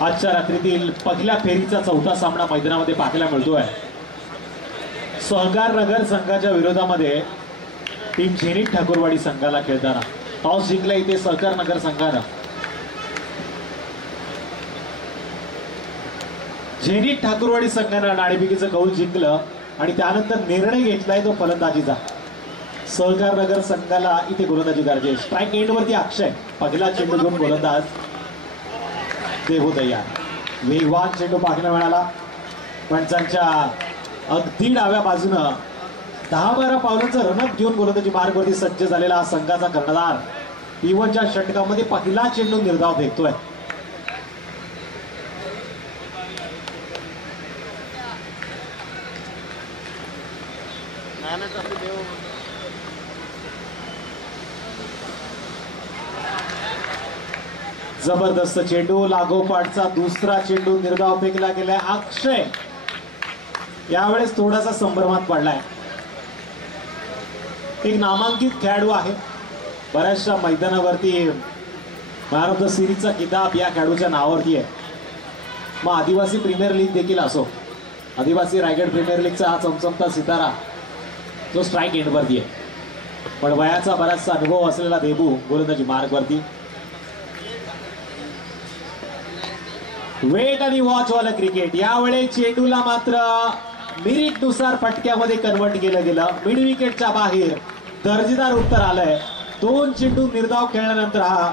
आजच्या रात्रीतील पहिल्या फेरीचा चौथा सामना मैदानामध्ये पाहायला मिळतोय. सहकार नगर संघाच्या विरोधामध्ये टीम झेनिथ ठाकूरवाडी संघाला खेळताना टॉस जिंकला इथे सहकार नगर संघानं. झेनिथ ठाकूरवाडी संघानं नाणेफेकीचं कौल जिंकलं आणि त्यानंतर निर्णय घेतलाय तो फलंदाजीचा. सहकार नगर संघाला इथे गोलंदाजी करायची. स्ट्राईक एंड वरती अक्षय, पहिला चेंडू घेऊन गोलंदाज देवू तयार. वेगवान चेंडू पाहायला मिळाला. पंचांच्या अगदी डाव्या बाजूनं 10-12 पावलांचं रनअप घेऊन गोलंदाजी मार्गवरती सज्ज झालेला हा संघाचा कर्णधार P1च्या षटकामध्ये पहिला चेंडू निर्धाव फेकतोय. जबरदस्त चेंडू, लागोपाठचा दुसरा चेंडू निर्धाव फेकला गेलाय. अक्षय यावेळेस थोडासा संभ्रमात पडलाय. एक नामांकित खेळाडू आहे. बऱ्याचशा मैदानावरती मॅन ऑफ द सिरीजचा किताब या खेळाडूच्या नावावरती आहे. मग आदिवासी प्रीमियर लीग देखील असो, आदिवासी रायगड प्रीमियर लीगचा हा चमचमता सितारा जो स्ट्राईक एंडवरती आहे. पण वयाचा बराचसा अनुभव असलेला देबू गोलंदाजी मार्गवरती. वेट आणि वॉच वाला क्रिकेट. यावेळी चेंडूला मात्र मिरिट नुसार फटक्यामध्ये कन्वर्ट केलं गेलं. मिड विकेटच्या बाहेर दर्जेदार उत्तर आलंय. 2 चेंडू निर्धाव खेळल्यानंतर हा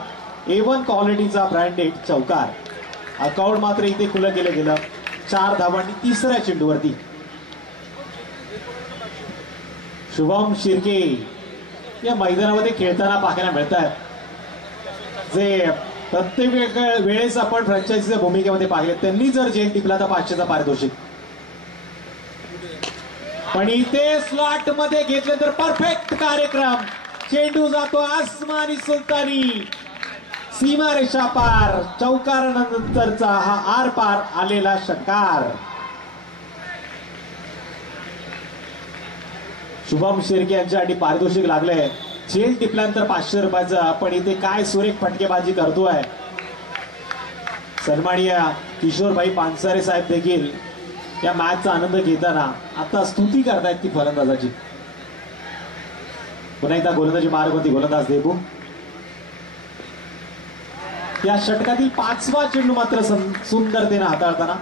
A1 क्वालिटीचा ब्रँडेड चौकार. अकाउंट मात्र इथे खुलं केलं गेलं. 4 धावांनी तिसऱ्या चेंडूवरती. शुभम शिर्के या मैदानामध्ये खेळताना पाहायला मिळत आहेत, जे प्रत्येक वेळेस आपण फ्रँचायझीच्या भूमिकेमध्ये पाहिले. त्यांनी जर झेल टिपला तर 500चा पारितोषिक. पण इथे स्लॉट मध्ये घेतले तर परफेक्ट कार्यक्रम. चेंडू जातो आसमानी सुलतानी, सीमारेषा पार. चौकारानंतरचा हा आर पार आलेला षटकार. शुभम शिर्के यांच्यासाठी पारितोषिक लागले. झेल टिपल्यानंतर 500 रुपयाचं. पण इथे काय सुरेख फटकेबाजी करतोय. सन्माननीय किशोरभाई पानसरे साहेब देखील या मॅचचा आनंद घेताना आता स्तुती करतायत ती फलंदाजाची. पुन्हा एकदा गोलंदाजी मार्गवरती गोलंदाज देबू. या षटकातील 5वा चेंडू मात्र सुंदरतेने हाताळताना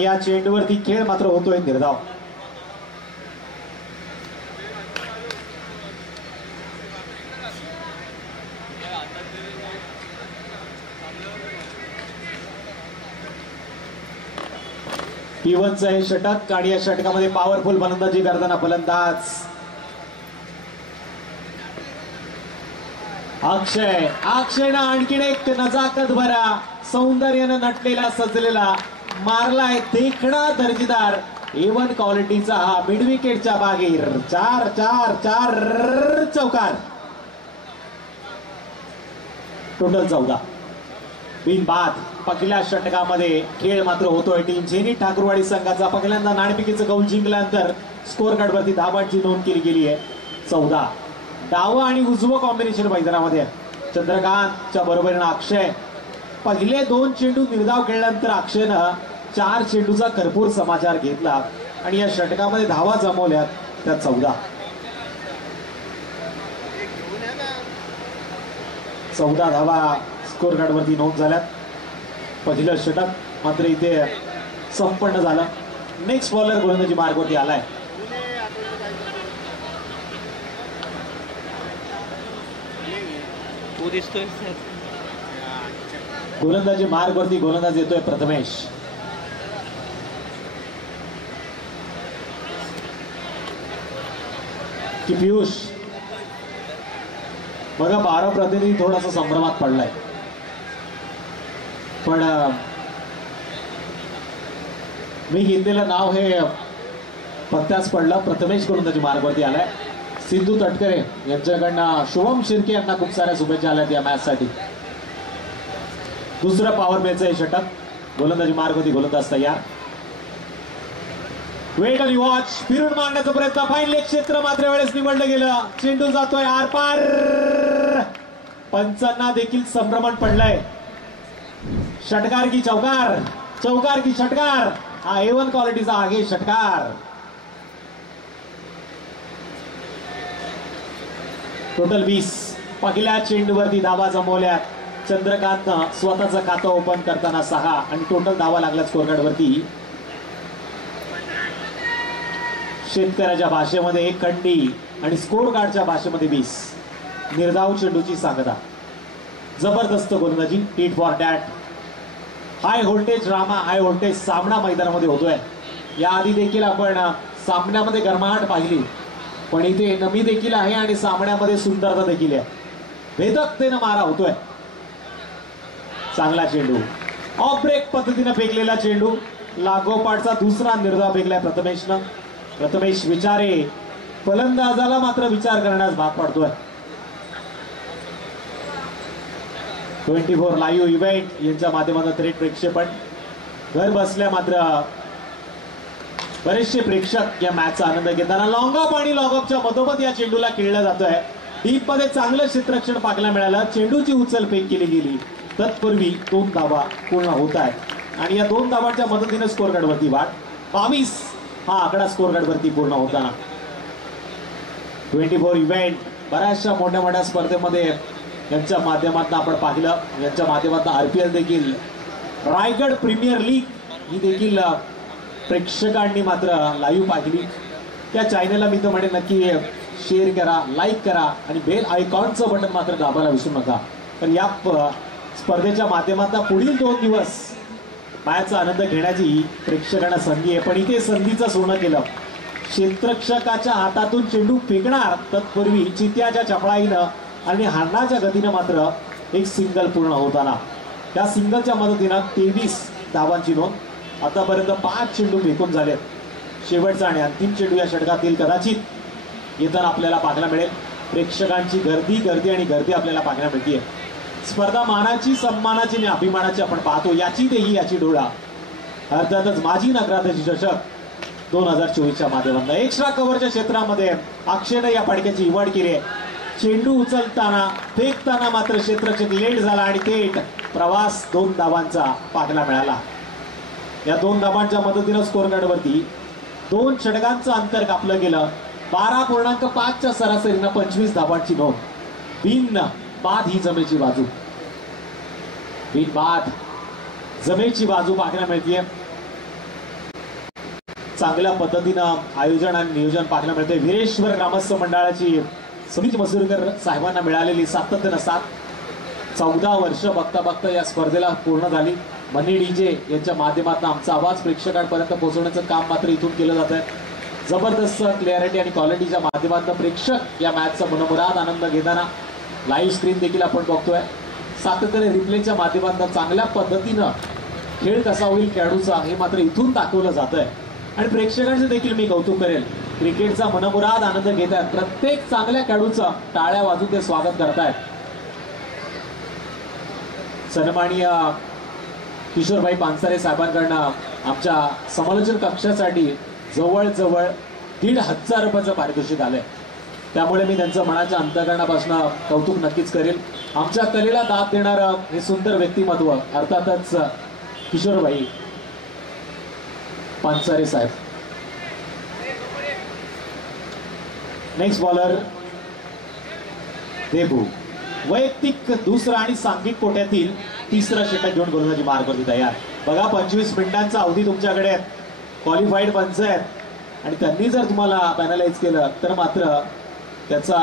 या चेंडूवरती खेळ मात्र होतोय निर्धाव. P1चं हे षटक आणि या षटकामध्ये पॉवरफुल फलंदाजी करताना फलंदाज अक्षयनं आणखीन एक नजाकत भरा सौंदर्यानं नटलेला सजलेला मारलाय देखणा दर्जेदार A1 क्वालिटीचा हा मिड विकेटच्या बाहेर. 4 चौकार. टोटल 14 बिनबाद. पहिल्या षटकामध्ये खेळ मात्र होतोय. टीम झेनिथ ठाकूरवाडी संघाचा पहिल्यांदा नाणेफेकीचं कौल जिंकल्यानंतर स्कोर कार्डवरती धावांची नोंद केली गेली आहे. 14. डावा आणि उजवं कॉम्बिनेशन मैदानामध्ये. चंद्रकांतच्या बरोबरीनं अक्षय. पहिले 2 चेंडू निर्धाव खेळल्यानंतर अक्षयनं 4 चेंडूचा भरपूर समाचार घेतला आणि या षटकामध्ये धावा जमवल्यात. त्या 14 धावा स्कोर कार्डवरती नोंद झाल्यात. पहिलं षटक मात्र इथे संपन्न झालं. नेक्स्ट बॉलर गोलंदाजी मार्गवरती आलाय. गोलंदाजी मार्गवरती गोलंदाज येतोय प्रथमेश. की पियुष बघा 12 प्रतिनिधी थोडासा संभ्रमात पडलाय. पण मी घेतलेलं नाव हे पत्त्याच पडलं. प्रथमेश गोलंदाजी मार्गवरती आलाय. सिद्धू तटकरे यांच्याकडनं शुभम शिर्के यांना खूप साऱ्या शुभेच्छा आल्यात या मॅच साठी. दुसरं पॉवर प्लेचं हे षटक. गोलंदाजी मार्गवरती गोलंदाज तयार. वेट आणि वॉच. फिरून मारण्याचा प्रयत्न. फाईन लेग क्षेत्र मात्र वेळेस निवडलं गेलं. चेंडू जातोय आरपार. पंचांना देखील संभ्रमण पडलंय. षटकार की चौकार, चौकार की षटकार, हा A1 क्वालिटीचा आहे षटकार. टोटल 20. पहिल्या चेंडूवरती धावा जमवल्यात. चंद्रकांतनं स्वतःचं खातं ओपन करताना 6 आणि टोटल धावा लागल्या स्कोर कार्ड वरती. शेतकऱ्याच्या भाषेमध्ये 1 खंडी आणि स्कोर कार्डच्या भाषेमध्ये 20. निर्धाव चेंडूची सांगता. जबरदस्त गोलंदाजी. Tit for tat. High voltage drama, high voltage सामना मैदानामध्ये होतोय. याआधी देखील आपण सामन्यामध्ये गरमाहट पाहिली, पण इथे नमी देखील आहे आणि सामन्यामध्ये सुंदरता देखील आहे. भेदकतेनं मारा होतोय. चांगला चेंडू, ऑफ ब्रेक पद्धतीने फेकलेला चेंडू. लागोपाठचा दुसरा निर्धाव फेकलाय प्रथमेशनं. प्रथमेश विचारे, फलंदाजाला मात्र विचार करण्यास भाग पडतोय. 24 लाईव्ह इव्हेंट यांच्या माध्यमातून थेट प्रक्षेपण. घर बसल्या मात्र बरेचसे प्रेक्षक या मॅचचा आनंद घेताना लॉंग ऑफ आणि लॉंग ऑफच्या मधोमध या चेंडूला खेळलं जात आहे. डीप मध्ये चांगलं क्षेत्ररक्षण पाहायला मिळालं. चेंडूची उचल फेक केली गेली. तत्पूर्वी 2 धावा पूर्ण होत आहेत आणि या 2 धावांच्या मदतीने स्कोर कार्ड वरती वाढ. 22 हा आकडा स्कोर कार्ड वरती पूर्ण होताना. 24 इव्हेंट बऱ्याचशा मोठ्या मोठ्या स्पर्धेमध्ये यांच्या माध्यमातून आपण पाहिलं. यांच्या माध्यमातून RPL देखील, रायगड प्रीमियर लीग ही देखील प्रेक्षकांनी मात्र लाईव्ह पाहिली. त्या चॅनलला मी तर म्हणेन नक्की शेअर करा, लाईक करा आणि बेल आयकॉनचं बटन मात्र दाबायला विसरू नका. तर या स्पर्धेच्या माध्यमातून पुढील 2 दिवस मॅचचा आनंद घेण्याची प्रेक्षकांना संधी आहे. पण इथे संधीचं सोनं केलं. क्षेत्ररक्षकाच्या हातातून चेंडू फेकणार तत्पूर्वी चित्याच्या चपळाईनं आणि हाणाच्या गतीनं मात्र एक सिंगल पूर्ण होताना. त्या सिंगलच्या मदतीनं 23 धावांची नोंद. आतापर्यंत 5 चेंडू फेकून झालेत. शेवटचा आणि अंतिम चेंडू या षटकातील कदाचित येताना आपल्याला पाहायला मिळेल. प्रेक्षकांची गर्दी गर्दी आणि गर्दी आपल्याला पाहायला मिळते. स्पर्धा मानाची, सन्मानाची आणि अभिमानाची आपण पाहतो. याची देही याची डोळा. अर्थातच माजी नगराध्यक्ष चषक 2024च्या माध्यमातून एक्स्ट्रा कव्हरच्या क्षेत्रामध्ये अक्षयनं या फडक्याची निवड केली आहे. चेंडू उचलताना फेकताना मात्र क्षेत्ररक्षक लेट झाला आणि थेट प्रवास 2 धावांचा पाहायला मिळाला. या 2 धावांच्या मदतीनं स्कोर कार्डवरती 2 षटकांचं अंतर कापलं गेलं. 12.5च्या सरासरीनं 25 धावांची नोंद. बिन बाद ही जमेची बाजू, बिन बाद जमेची बाजू पाहायला मिळते. चांगल्या पद्धतीनं आयोजन आणि नियोजन पाहायला मिळते. वीरेश्वर ग्रामस्थ मंडळाची समिती मसुरकर साहेबांना मिळालेली सातत्यानं साथ. 14 वर्ष बघता बघता या स्पर्धेला पूर्ण झाली. मनी डीजे यांच्या माध्यमातून आमचा आवाज प्रेक्षकांपर्यंत पोहोचवण्याचं काम मात्र इथून केलं जात आहे. जबरदस्त क्लॅरिटी आणि क्वालिटीच्या माध्यमातून प्रेक्षक या मॅचचा मनमुराद आनंद घेताना लाईव्ह स्क्रीन देखील आपण बघतोय. सातत्याने रिप्लेच्या माध्यमातून चांगल्या पद्धतीनं खेळ कसा होईल खेळाडूचा हे मात्र इथून दाखवलं जात आहे. आणि प्रेक्षकांचं देखील मी कौतुक करेल. क्रिकेटचा मनमुराद आनंद घेत आहेत. प्रत्येक चांगल्या खेळाडूचं टाळ्या वाजून ते स्वागत करतायत. सन्माननीय किशोरभाई पानसरे साहेबांकडनं आमच्या समालोचन कक्षासाठी जवळजवळ 1,500 रुपयाचं पारितोषिक आलंय. त्यामुळे मी त्यांचं मनाच्या अंतःकरणापासून कौतुक नक्कीच करेल. आमच्या कलेला दाद देणारं हे सुंदर व्यक्तिमत्व अर्थातच किशोरभाई पानसरे साहेब. नेक्स्ट बॉलर देबू. वैयक्तिक दुसरा आणि सांघिक कोट्यातील तिसरा षटक घेऊन गोलंदाजी मार्गवरती तयार. बघा 25 मिनिटांचा अवधी तुमच्याकडे. क्वालिफाईड पंच आहेत आणि त्यांनी जर तुम्हाला पॅनलाइज केलं तर मात्र त्याचा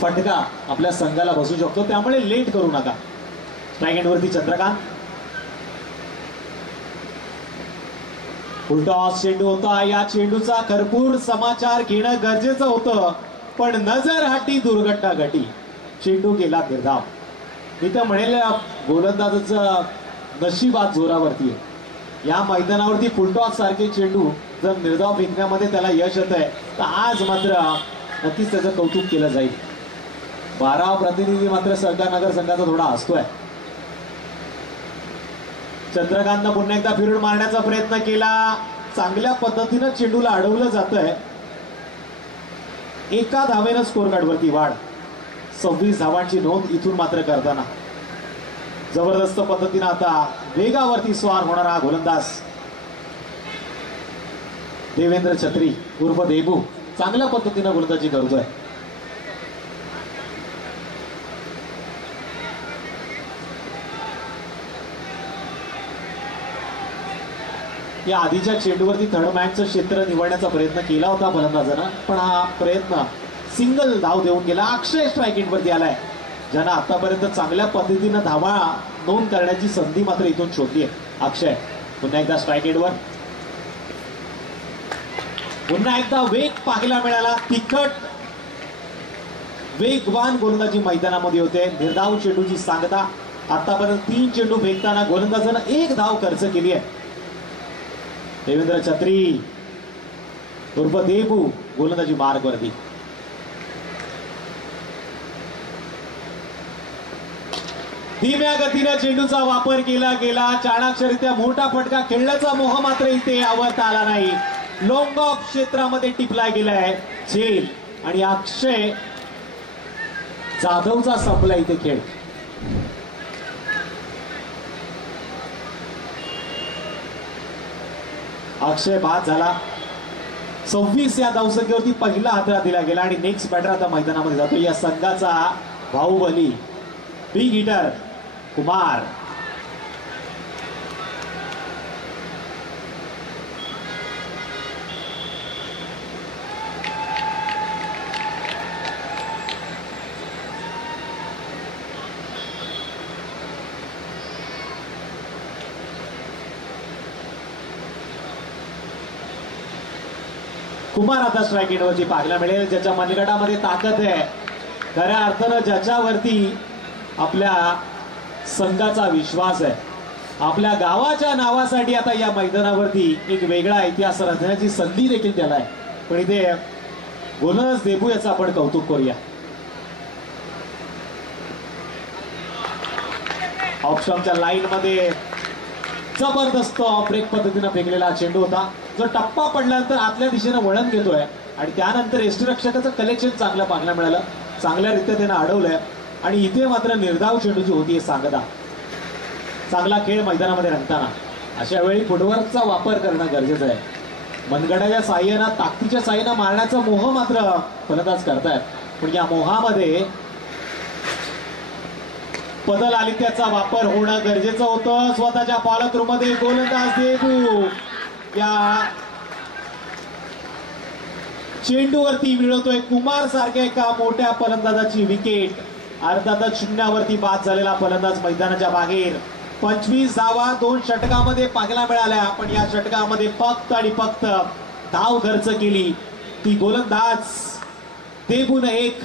फटका आपल्या संघाला बसू शकतो. त्यामुळे लेट करू नका. स्ट्राईक एंडवरती चंद्रकांत. फुलटॉस चेंडू होता. या चेंडूचा भरपूर समाचार घेणं गरजेचं होतं, पण नजर हटी दुर्घटना घटी. चेंडू गेला निर्धाव. मी तर म्हणेल गोलंदाजाचं नशीब आज जोरावरती आहे. या मैदानावरती फुलटॉस सारखे चेंडू जर निर्धाव फेकण्यामध्ये त्याला यश येत आहे तर आज मात्र नक्कीच त्याचं कौतुक केलं जाईल. 12 प्रतिनिधी मात्र सहकारनगर संघाचा थोडा हसतोय. चंद्रकांतनं पुन्हा एकदा फिरून मारण्याचा प्रयत्न केला. चांगल्या पद्धतीनं चेंडूला अडवलं जात आहे. 1 धावेनं स्कोर कार्डवरती वाढ. 26 धावांची नोंद इथून मात्र करताना जबरदस्त पद्धतीने आता वेगावरती स्वार होणारा गोलंदाज देवेंद्र छत्री उर्फ देबू चांगल्या पद्धतीने गोलंदाजी करतोय. या आधीच्या चेंडूवरती थर्ड मॅनचं क्षेत्र निवडण्याचा प्रयत्न केला होता फलंदाजानं, पण हा प्रयत्न सिंगल धाव देऊन गेला. अक्षय स्ट्राईक एंडवरती आलाय, ज्यांना आतापर्यंत चांगल्या पद्धतीनं धावा नोंद करण्याची संधी मात्र इथून शोधलीये. अक्षय पुन्हा एकदा स्ट्राईक एंडवर, पुन्हा एकदा वेग पाहायला मिळाला. तिखट वेगवान गोलंदाजी मैदानामध्ये होते. निर्धाव चेंडूची सांगता. आतापर्यंत 3 चेंडू फेकताना गोलंदाजानं 1 धाव खर्च केली आहे. देवेंद्र छत्री उर्फ देबू गोलंदाजी मार्गवरती. धीम्या गतीने चेंडूचा वापर केला गेला. चाणाक्षरित्या मोठा फटका खेळण्याचा मोह मात्र इथे आवडता आला नाही. लॉंग ऑफ क्षेत्रामध्ये टिपलाय गेलाय झेल आणि अक्षय जाधवचा संपला इथे खेळ. अक्षय बाद झाला. 26 या धावसंख्येवरती पहिला हातरा दिला गेला आणि नेक्स्ट बॅटर आता मैदानामध्ये जातो. या संघाचा बाहुबली बिग हिटर कुमार. कुमार आता स्ट्राईक एंडवरती पाहायला मिळेल, ज्याच्या मनगटामध्ये ताकद आहे. खऱ्या अर्थानं ज्याच्यावरती आपल्या संघाचा विश्वास आहे. आपल्या गावाच्या नावासाठी आता या मैदानावरती एक वेगळा इतिहास रचण्याची संधी देखील त्याला आहे. पण इथे गोलंदाज देबू याचं आपण कौतुक करूया. ऑप्शनच्या लाईन मध्ये जबरदस्त ब्रेक पद्धतीने फेकलेला चेंडू होता, जो टप्पा पडल्यानंतर आतल्या दिशेने वळण घेतोय आणि त्यानंतर यष्टीरक्षकाचं कलेक्शन चांगलं पाहायला मिळालं. चांगल्या रीत्या त्यानं अडवलंय आणि इथे मात्र निर्धाव चेंडूची होती सांगता. चांगला खेळ मैदानामध्ये रंगताना अशा वेळी फुटवर्कचा वापर करणं गरजेचं आहे. मनगटाच्या साह्यानं ताकदीच्या साह्यानं मारण्याचा मोह मात्र फलंदाज करतायत, पण या मोहामध्ये बदल आली त्याचा वापर होणं गरजेचं होतं. स्वतःच्या फॉलोथ्रूमध्ये गोलंदाज देबू या चेंडूवरती मिळवतोय कुमार सारख्या एका मोठ्या फलंदाजाची विकेट. अर्थातच शून्यावरती बाद झालेला फलंदाज मैदानाच्या बाहेर. 25 धावा 2 षटकामध्ये पाहायला मिळाल्या, पण या षटकामध्ये फक्त आणि फक्त धाव खर्च केली ती गोलंदाज देबून. एक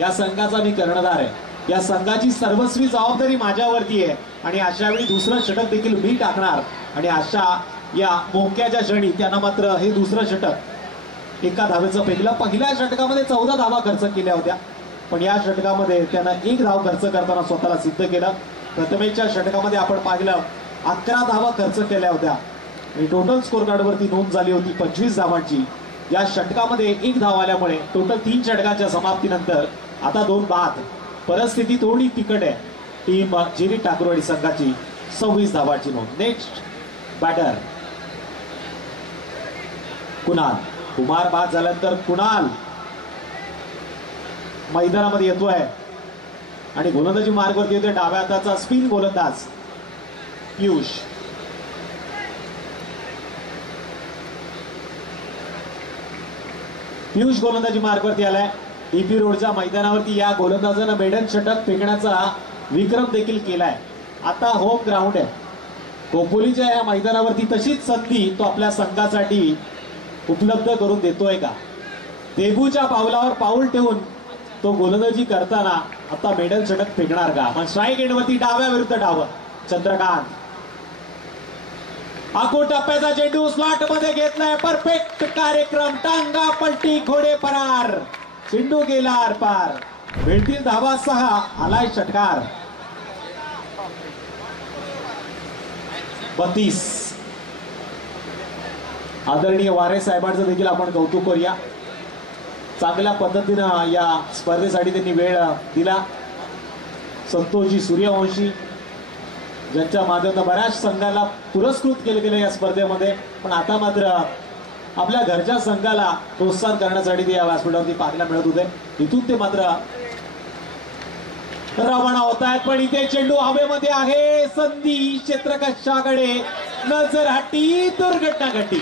या संघाचा मी कर्णधार आहे, या संघाची सर्वस्वी जबाबदारी माझ्यावरती आहे आणि अशा वेळी दुसरं षटक देखील मी टाकणार. आणि अशा या मोक्याच्या क्षणी त्यांना मात्र हे दुसरं षटक एका धावेचं फेकलं. पहिल्या षटकामध्ये 14 धावा खर्च केल्या होत्या, पण या षटकामध्ये त्यांना 1 धाव खर्च करताना स्वतःला सिद्ध केलं. प्रथमेच्या षटकामध्ये आपण पाहिलं 11 धावा खर्च केल्या होत्या आणि टोटल स्कोर कार्डवरती नोंद झाली होती 25 धावांची. या षटकामध्ये 1 धाव आल्यामुळे टोटल 3 षटकांच्या समाप्तीनंतर आता 2 बाद. परिस्थिती थोडी तिखट आहे. टीम जिरी ठाकूरवाडी संघाची 26 धावांची नोंद. Next batter Kunal. कुमार बाद झाल्यानंतर कुणाल मैदानामध्ये येतोय आणि गोलंदाजी मार्गवरती येतोय. डाव्या हाताचा स्पिन गोलंदाज पियुष. पियुष गोलंदाजी मार्गवरती आलाय. डीपी रोडच्या मैदानावरती या गोलंदाजानं मेडन षटक फेकण्याचा विक्रम देखील केलाय. आता होम ग्राउंड आहे कोपोलीच्या या मैदानावरती, तशीच संधी तो आपल्या संघासाठी उपलब्ध करून देतोय का? देबूच्या पावलावर पाऊल ठेवून तो गोलंदाजी करताना आता मेडन षटक फेकणार का? पण स्ट्राईक एंडवरती डाव्या विरुद्ध डाव चंद्रकांत. आखो टप्प्याचा चेंडू स्लॉट मध्ये घेतलाय. परफेक्ट कार्यक्रम. टांगा पलटी घोडे फरार. चेंडू गेला आरपार. मिळतील धावा 6. आलाय षटकार 32. आदरणीय वारे साहेबांचं देखील आपण कौतुक करूया. चांगल्या पद्धतीनं या स्पर्धेसाठी त्यांनी वेळ दिला. संतोषजी सूर्यवंशी ज्यांच्या माध्यमातून बऱ्याच संघाला पुरस्कृत केले गेले या स्पर्धेमध्ये, पण आता मात्र आपल्या घरच्या संघाला प्रोत्साहन करण्यासाठी ते या व्यासपीठावरती पाहायला मिळत होते. इथून ते मात्र रवाना होत आहेत. पण इथे चेंडू हवेमध्ये आहे, संधी क्षेत्ररक्षकाकडे, नजर हटी, दुर्घटना घडली,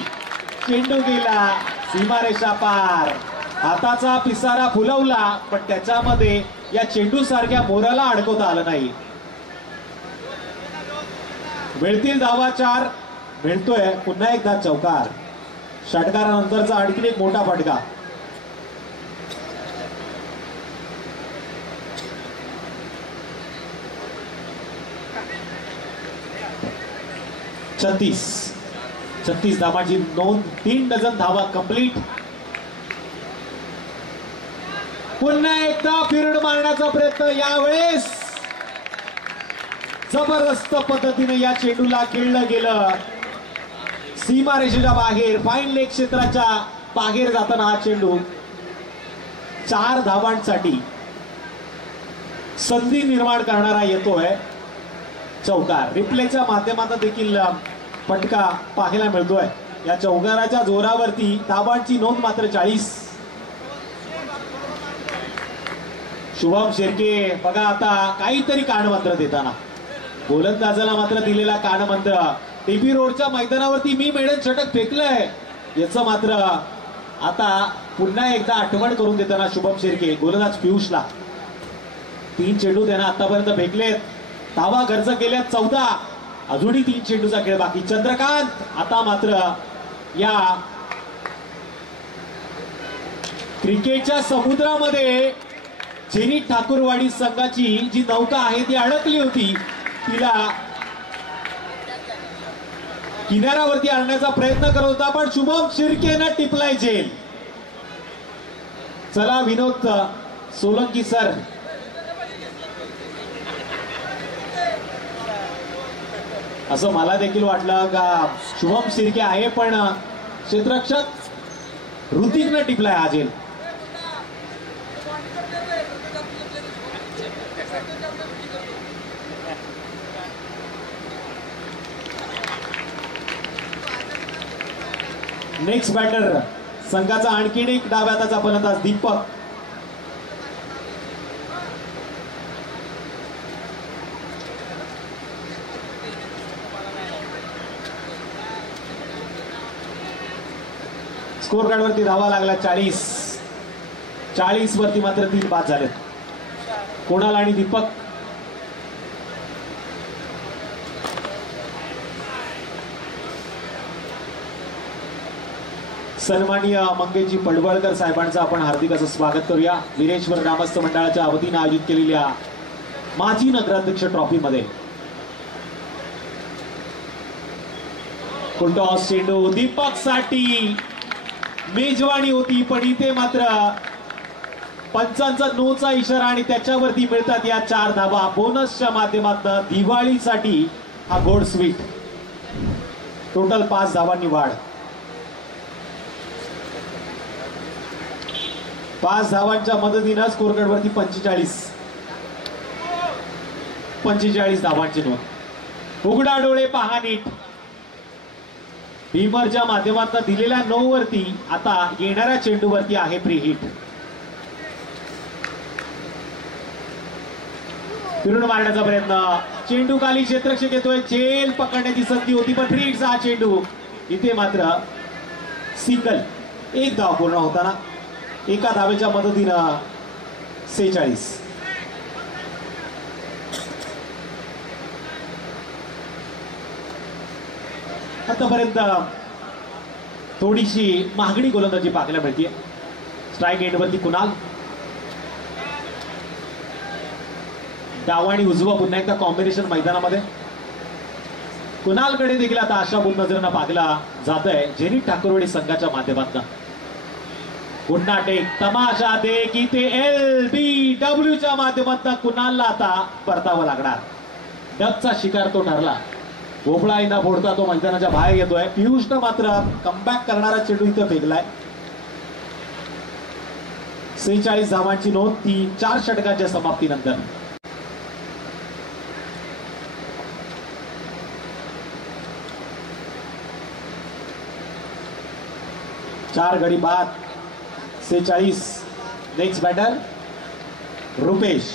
चेंडू गेला सीमारेषा पार. हाताचा पिसारा फुलवला पण त्याच्यामध्ये या चेंडू सारख्या मोराला अडकवता आलं नाही. मिळतील धावा 4, मिळतोय पुन्हा एकदा चौकार. षटकारानंतरचा आणखीन एक मोठा फटका. छत्तीस धावांची नोंद, 3 डझन धावा कंप्लीट. पुन्हा एकदा फिरड मारण्याचा प्रयत्न, यावेळेस जबरदस्त पद्धतीने या चेंडूला खेळलं गेलं सीमारेषेच्या बाहेर, फाईन लेग क्षेत्राच्या बाहेर जाताना हा चेंडू 4 धावांसाठी संधी निर्माण करणारा येतोय चौकार. रिप्लेच्या माध्यमातून देखील फटका पाहायला मिळतोय. या चौकाराच्या जोरावरती धावांची नोंद मात्र 40. शुभम शेरके बघा आता काहीतरी कानमंत्र देताना, गोलंदाजाला मात्र दिलेला कानमंत्र. टीबी रोडच्या मैदानावरती मी मेडन षटक फेकलंय याचं मात्र आता पुन्हा एकदा आठवण करून देताना शुभम शेरके गोलंदाज पियुषला. 3 चेंडू त्यानं आतापर्यंत फेकलेत, धावा खर्च केल्यात 14, अजूनही 3 चेंडूचा खेळ बाकी. चंद्रकांत आता मात्र या क्रिकेटच्या समुद्रामध्ये झेनिथ ठाकूरवाडी संघाची जी नौका आहे ती अडकली होती, तिला किनाऱ्यावरती आणण्याचा प्रयत्न करत होता पण शुभम शिर्केनं टिपलाय झेल. चला विनोद सोलंकी सर, असं मला देखील वाटलं का शुभम शिर्के आहे पण क्षेत्ररक्षक ऋतिकनं टिपलाय हा झेल. नेक्स्ट बॅटर संघाचा आणखीन एक डाव्या हाताचा फलंदाज दीपक. स्कोर कार्ड वरती धावा लागला 40 वरती मात्र 3 बाद झालेत. कोणाल आणि दीपक. सन्माननीय मंगेशजी पडवळकर साहेबांचं आपण हार्दिक असं स्वागत करूया. वीरेश्वर ग्रामस्थ मंडळाच्या वतीने आयोजित केलेल्या माजी नगराध्यक्ष ट्रॉफी मध्ये टॉस चेंडू दीपक साठी मेजवानी होती पण इथे मात्र पंचांचा नोचा इशारा आणि त्याच्यावरती मिळतात या 4 धावा. बोनसच्या माध्यमातून दिवाळीसाठी हा गोड स्वीट. टोटल 5 धावांनी वाढ. 5 धावांच्या मदतीनं स्कोर कार्ड वरती 45 धावांची नोंद. उघडा डोळे पहा नीट. भीमरच्या माध्यमातून दिलेल्या 9 वरती आता येणाऱ्या चेंडूवरती आहे फ्री हिट. फिरून मारण्याचा प्रयत्न, चेंडू खाली क्षेत्ररक्षक येतोय, झेल पकडण्याची संधी होती पण फ्री हिटचा हा चेंडू. इथे मात्र सिंगल. 1 धाव पूर्ण होताना एका धावेच्या मदतीनं 46. आतापर्यंत थोडीशी महागडी गोलंदाजी पाहायला मिळते. स्ट्राईक एंडवरती कुणाल. डावा आणि उजवा पुन्हा एकदा कॉम्बिनेशन मैदानामध्ये. कुणालकडे देखील आता आशाभूत नजरेनं पाहिला जात आहे झेनिथ ठाकूरवाडी संघाच्या माध्यमातून. पुन्हा टेक तमाशा देख इथे LBWच्या माध्यमातून कुणालला आता परतावं लागणार. डबचा शिकार तो ठरला. भोपळा इंदा फोडता तो मैदानाच्या बाहेर येतोय. पियुषनं मात्र कमबॅक करणारा चेंडू इथं फेकलाय. 46 धावांची नोंद ती 4 षटकांच्या समाप्तीनंतर. 4 गडी बाद 46. Next batter Rupesh.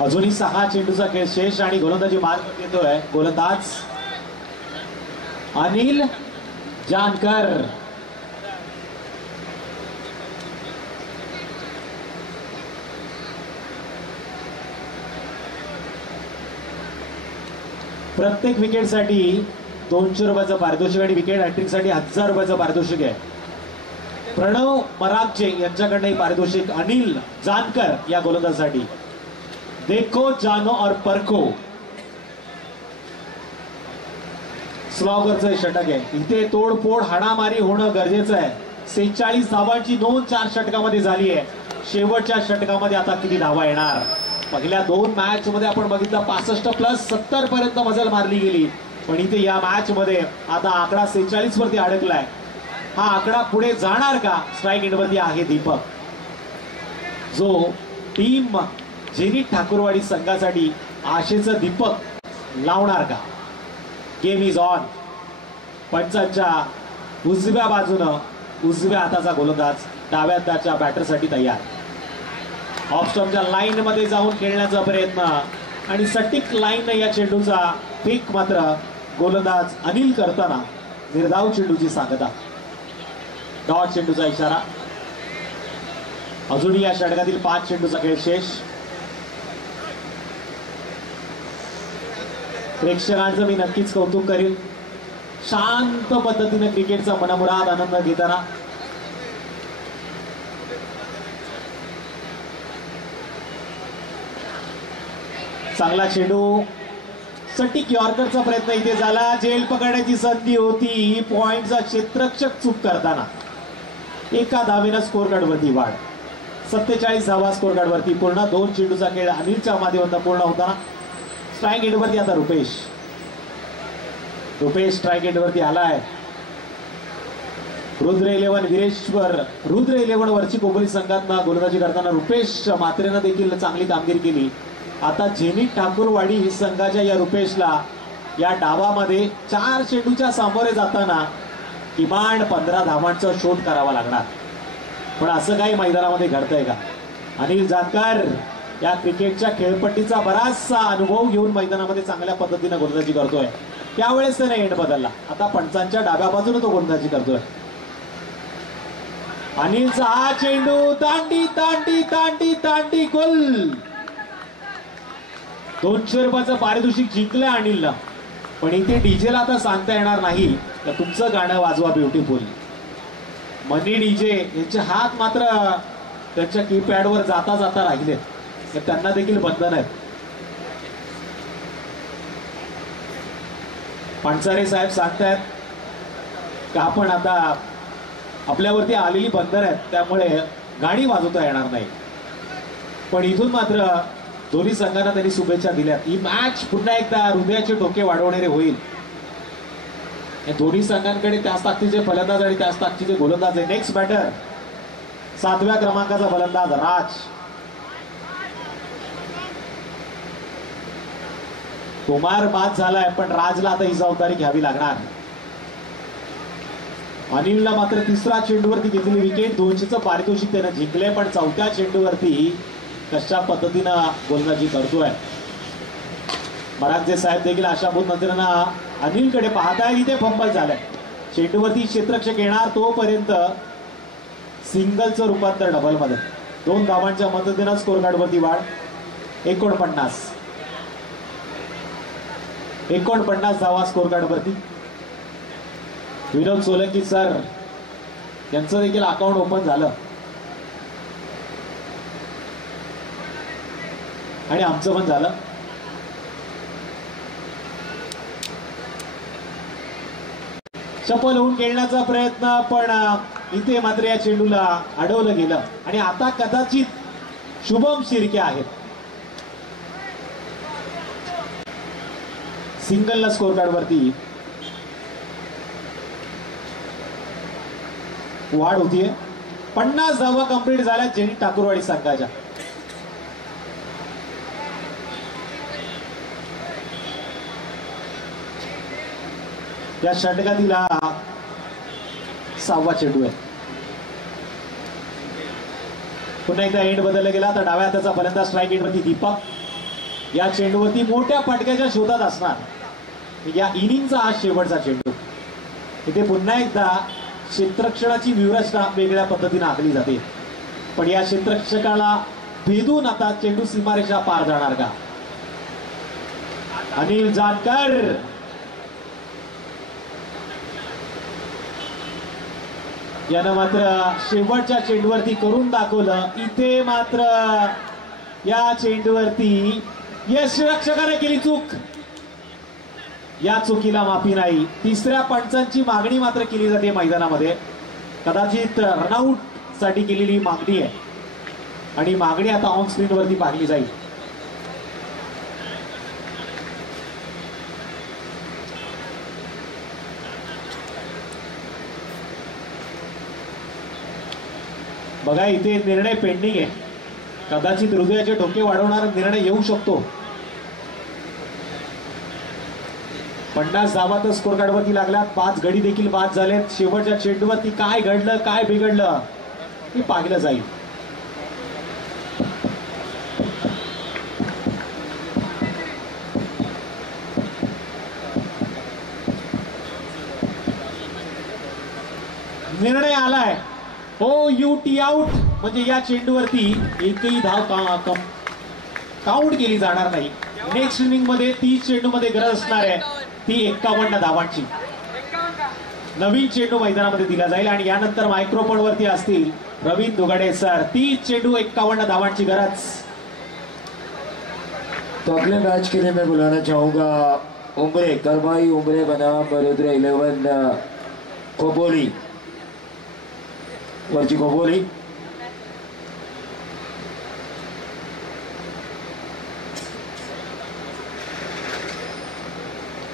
अजूनही 6 चेंडूचा खेळ शेष आणि गोलंदाजी मार्ग येतोय गोलंदाज अनिल जानकर. प्रत्येक विकेटसाठी 200 रुपयाचं पारितोषिक आणि विकेट हॅट्रिक साठी 1000 रुपयाचं पारितोषिक आहे. प्रणव मरागचे यांच्याकडे पारितोषिक अनिल जानकर या गोलंदाजासाठी. देखो जानो और परखो स्लॉगरचं षटक आहे. इथे तोडफोड हाणामारी होणं गरजेचं आहे. 46 धावांची नोंद 4 षटकामध्ये झाली आहे. शेवटच्या षटकामध्ये आता किती धावा येणार. पहिल्या 2 मॅच मध्ये आपण बघितलं 65+70 पर्यंत मजल मारली गेली, पण इथे या मॅच मध्ये आता आकडा 46 वरती अडकलाय. हा आकडा पुढे जाणार का. स्ट्राईक एंड वरती आहे दीपक, जो टीम झेनिथ ठाकूरवाडी संघासाठी आशेचं दीपक लावणार का. Game is on. पंचांच्या उजव्या बाजूनं उजव्या हाताचा गोलंदाज डाव्या हाताच्या बॅटरसाठी तयार. ऑफस्टॉपच्या लाईन मध्ये जाऊन खेळण्याचा प्रयत्न आणि सटीक लाईन या चेंडूचा फेक मात्र गोलंदाज अनिल करताना निर्धाव चेंडूची सांगता. डॉट चेंडूचा इशारा. अजूनही या षटकातील 5 चेंडूचा खेळ शेष. प्रेक्षकांचं मी नक्कीच कौतुक करेन, शांत पद्धतीने क्रिकेटचा मनमुराद आनंद घेताना. चांगला चेंडू, सटीक यॉर्करचा प्रयत्न इथे झाला. जेल पकडण्याची संधी होती. पॉइंटचा क्षेत्ररक्षक चूक करताना 1 धावेनं स्कोर कार्ड वरती वाढ. 47 धावा स्कोर कार्ड वरती पूर्ण. 2 चेंडूचा खेळ अनिलच्या माध्यमातून पूर्ण होताना. स्ट्राईक एंड वरती आता रुपेश स्ट्राईक एंड वरती आलाय. रुद्र 11 विरेश्वर रुद्र 11 वरची कोंबली संघातनं गोलंदाजी करताना रुपेश मात्रेनं देखील चांगली कामगिरी केली. आता झेनिथ ठाकूरवाडी संघाच्या या रुपेशला या डावामध्ये 4 चेंडूच्या सामोरे जाताना किमान 15 धावांचा शोध करावा लागणार. पण असं काही मैदानामध्ये घडतंय का. अनिल जानकर या क्रिकेटच्या खेळपट्टीचा बराचसा अनुभव घेऊन मैदानामध्ये चांगल्या पद्धतीने गोलंदाजी करतोय. त्यावेळेस त्याने एंड बदलला. आता पंचांच्या डाव्या बाजूने तो गोलंदाजी करतोय. अनिलचा हा चेंडू तांडी तांडी तांडी तांडी गोल. 200 रुपयाचं पारितोषिक जिंकलं अनिलला. पण इथे डीजेला आता सांगता येणार नाही तर तुमचं गाणं वाजवा ब्युटिफुल. मनी डीजे यांचे हात मात्र त्यांच्या कीपॅडवर जाता जाता राहिले. त्यांना देखील बंधन आहेत. पानसारे साहेब सांगतायत की आपण आता आपल्यावरती आलेली बंधन आहेत, त्यामुळे गाणी वाजवता येणार नाही. पण इथून मात्र दोन्ही संघांना त्यांनी शुभेच्छा दिल्यात. ही मॅच पुन्हा एकदा हृदयाचे टोके वाढवणारे होईल. दोन्ही संघांकडे त्याच ताकदीचे फलंदाज आणि त्याच ताकदीचे गोलंदाज आहे. नेक्स्ट बॅटर 7व्या क्रमांकाचा फलंदाज राज. कुमार बाद झालाय, पण राजला आता ही जबाबदारी घ्यावी लागणार. अनिलला मात्र 3रा चेंडूवरती घेतलेली विकेट 200चं पारितोषिक त्यानं जिंकले. पण 4थ्या चेंडूवरती कशा पद्धतीनं गोलंदाजी करतोय. मरागजे साहेब देखील आशाभूत नजरेनं अनिलकडे पाहताय. इथे फंबल झालंय. चेंडूवरती क्षेत्ररक्षक येणार तोपर्यंत सिंगलचं रूपांतर डबल मध्ये. 2 धावांच्या मदतीनं स्कोर कार्ड वरती वाढ. 49 धावा स्कोर कार्ड वरती. विनोद सोलंकी सर यांचं देखील अकाउंट ओपन झालं आणि आमचं पण झालं. चपल होऊन खेळण्याचा प्रयत्न, पण इथे मात्र या चेंडूला अडवलं गेलं. आणि आता कदाचित शुभम शिर्के आहेत. सिंगलला स्कोर कार्ड वरती वाढ होतीये. 50 धावा कंप्लीट झाल्या झेनिथ ठाकूरवाडी संघाच्या. या षटकातील हा 6वा चेंडू आहे. पुन्हा एकदा एंड बदलला गेला तर डाव्या हाताचा फलंदाज स्ट्राईक एंडवरती दीपक या चेंडूवरती मोठ्या फटक्याच्या शोधात असणार. या इनिंगचा हा शेवटचा चेंडू. इथे पुन्हा एकदा क्षेत्ररक्षणाची व्यूहरचना वेगळ्या पद्धतीने आखली जाते, पण या क्षेत्ररक्षकाला भेदून आता चेंडू सीमारेषा पार जाणार का? अनिल जानकर यानं मात्र शेवटच्या चेंडूवरती करून दाखवलं. इथे मात्र या चेंडूवरती यष्टिरक्षकाने केली चूक. या चुकीला माफी नाही. तिसऱ्या पंचांची मागणी मात्र केली जाते मैदानामध्ये. कदाचित रनआउट साठी केलेली मागणी आहे आणि मागणी आता ऑन स्क्रीन वरती पाहिली जाईल. बघा इथे निर्णय पेंडिंग आहे. कदाचित हृदयाचे ठोके वाढवणारा निर्णय येऊ शकतो. 50 धावा तर स्कोर कार्ड वरती लागल्यात. 5 गडी देखील बाद झालेत. शेवटच्या चेंडूवरती काय घडलं, काय बिघडलं हे पाहिलं जाईल. निर्णय आलाय OUT आउट. म्हणजे या चेंडूवरती एकही धाव काउंट केली जाणार नाही. नेक्स्ट इनिंग मध्ये 30 चेंडू मध्ये गरज असणार आहे ती 51 धावांची. नवीन चेंडू मैदानामध्ये दिला जाईल आणि यानंतर मायक्रोफोन वरती असतील रवींद्र दुगाडे सर. 30 चेंडू 51 धावांची गरज. तो अगले मैच के लिए मैं बुलाना चाहूंगा उमरे करमाई उमरे बनाम बड़ोदरा 11 खोपोली वर्ची खोपोली.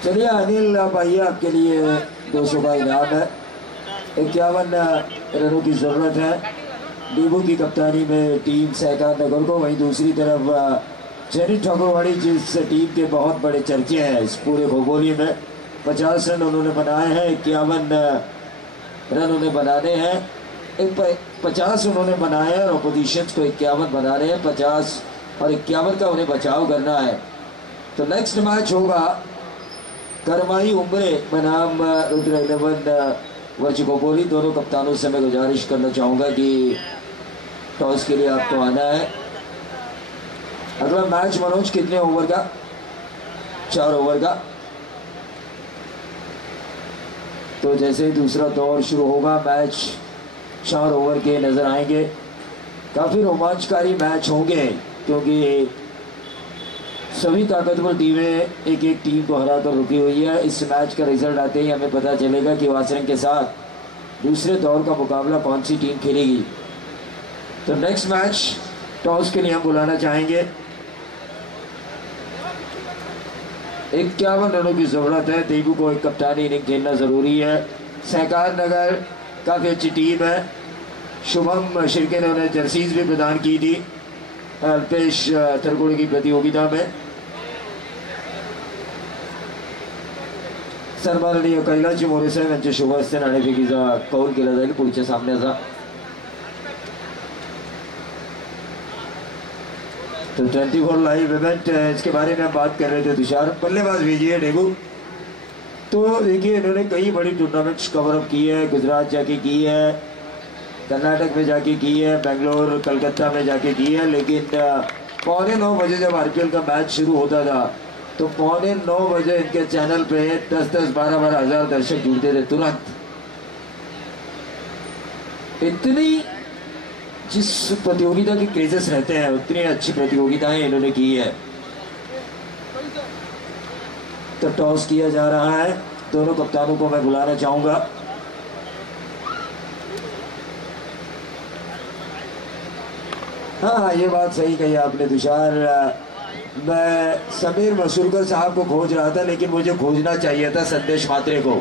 चलिए अनिल भाई आपके लिए 200 का इनाम है. 51 रनों की जरूरत है. डीबू की कप्तानी में टीम सहकार नगर को, वहीं दूसरी तरफ जेनिथ ठाकुरवाड़ी जिस टीम के बहुत बड़े चर्चे हैं इस पूरे खोपोली में. 50 रन उन्होंने बनाए हैं. 51 रन उन्हें बनाने हैं. 50 उन्होंने बनाए हैं और अपोजिशन को 51 बनाने हैं. 50 और 51 का उन्हें बचाव करना है. तो नेक्स्ट मैच होगा करमाई उमरे बनाम रुद्र 11 वर्ची खोपोली. दोनों कप्तानों से मैं गुजारिश करना चाहूँगा कि टॉस के लिए आपको आना है. अगला मैच मनोज कितने ओवर का? 4 ओवर का. तो जैसे ही दूसरा दौर शुरू होगा मैच 4 ओवर के नजर आएंगे. काफ़ी रोमांचकारी मैच होंगे क्योंकि सभी ताकतवर टीमें एक एक टीम को हराकर रुकी हुई है. इस मैच का रिजल्ट आते ही हमें पता चलेगा कि वासरंग के साथ दूसरे दौर का मुकाबला कौन सी टीम खेलेगी. तो नेक्स्ट मैच टॉस के लिए हम बुलाना चाहेंगे. 51 रनों की जरूरत है. देबू को एक कप्तानी इनिंग खेलना जरूरी है. सहकार नगर काफ़ी अच्छी टीम है. शुभम शिर्के ने उन्हें जर्सीज भी प्रदान की थी अल्पेश थरगुड़े की प्रतियोगिता में. सन्माननीय कैलाची मोरे साहेब यांच्या शुभ हस्ते नाणेफेकीचा कौल केला जाईल पुढच्या सामन्याचा. तो 24 लाइव इवेंट इसके बारे में बात कर रहे थे तुषार. बल्लेबाज भेजिए डेबू. तो देखिए इन्होंने कई बड़ी टूर्नामेंट्स कवर अप की है. गुजरात जाके की है, कर्नाटक में जाके की है, बेंगलोर कलकत्ता में जाके की है. लेकिन 9:15 बजे जब आरपीएल का मैच शुरू होता था तो 9:15 बजे इनके चैनल पे 10-10, 12-12 हज़ार दर्शक जुड़ते थे तुरंत. इतनी जिस प्रतियोगिता के क्रेजेस रहते हैं उतनी अच्छी प्रतियोगिताएं इन्होंने की है. तो टॉस किया जा रहा है. दोनों कप्तानों को मैं बुलाना चाहूंगा. हाँ ये बात सही कही आपने तुषार. मैं समीर मसूरकर साहब को खोज रहा था लेकिन मुझे खोजना चाहिए था संदेश म्हात्रे को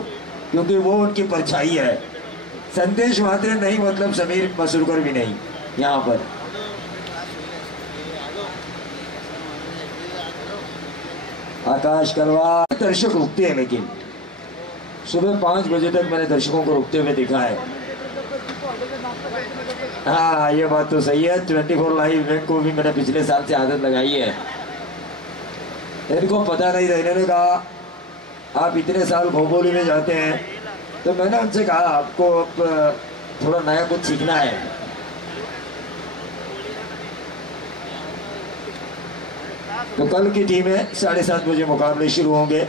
क्योंकि वो उनकी परछाई है. संदेश म्हात्रे नहीं मतलब समीर मसूरकर भी नहीं. यहाँ पर आकाश करवा दर्शक रुकते हैं लेकिन सुबह 5 बजे तक मैंने दर्शकों को रुकते हुए देखा है। हाँ, ये बात तो सही है। 24 लाइव इवेंट को भी मैंने पिछले साल से आदत लगाई है। इनको पता नहीं था, इन्होंने कहा आप इतने साल खोखोली में जाते हैं, तो मैंने उनसे कहा आपको अब थोड़ा नया कुछ सीखना है। तो कल की टीमें 7:30 बजे मुकाबले शुरू होंगे।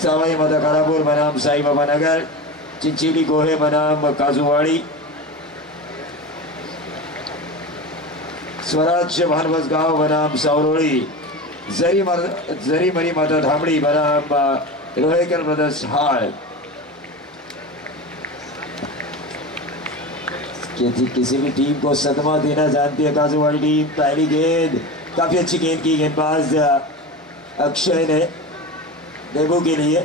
सवाई माता खारापुर बनाम साई बाबा नगर, चिंचीली गोहे बनाम काजुवाड़ी, स्वराज भानवस गांव बनाम सावरोड़ी, जरी मरी माता धामड़ी बनाम रोहेकर ब्रदर्स हाल। किसी भी टीम को सदमा देना जानती है काजुवाड़ी टीम। पहली गेंद काफी अच्छी गेंद की, गेंदबाज अक्षय ने देवू के लिए,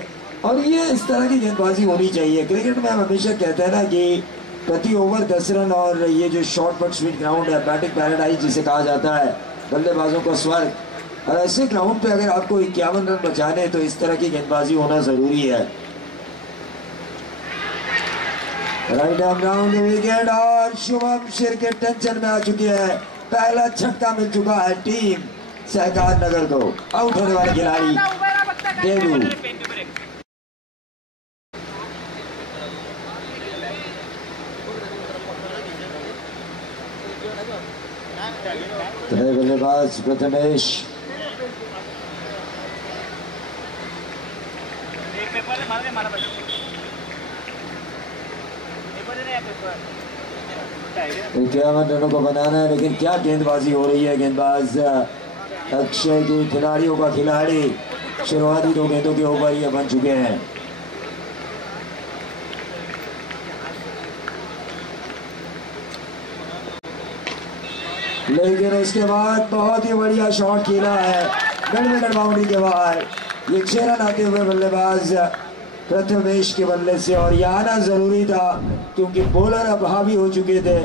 और ये इस तरह की गेंदबाजी होनी चाहिए। क्रिकेट में हम हमेशा कहते हैं ना कि प्रति ओवर 10 रन, और ये जो शॉर्ट बट स्वीट ग्राउंड है, बैटिंग पैराडाइज जिसे कहा जाता है, बल्लेबाजों का स्वर्ग, और ऐसे ग्राउंड पे अगर आपको 51 रन बचाने तो इस तरह की गेंदबाजी होना जरूरी है। राइट आर्म राउंड विकेट, और शुभम शिरके टेंशन में आ चुके हैं। पहला छक्का मिल चुका है टीम सहकार नगर को। आउट होने वाले खिलाड़ी देवू। बल्लेबाज प्रथमेश, इक्यावन रनों को बनाना है, लेकिन क्या गेंदबाजी हो रही है। गेंदबाज अक्षय की खिलाड़ियों का खिलाड़ी शुरुआती 2 गेंदों के ऊपर ये बन चुके हैं। लेकिन इसके बाद बहुत ही बढ़िया शॉट खेला है मिड बाउंड्री के बाहर। ये 6 रन आते हुए बल्लेबाज प्रथमेश के बल्ले से, और ये आना जरूरी था क्योंकि बॉलर अब हावी हो चुके थे।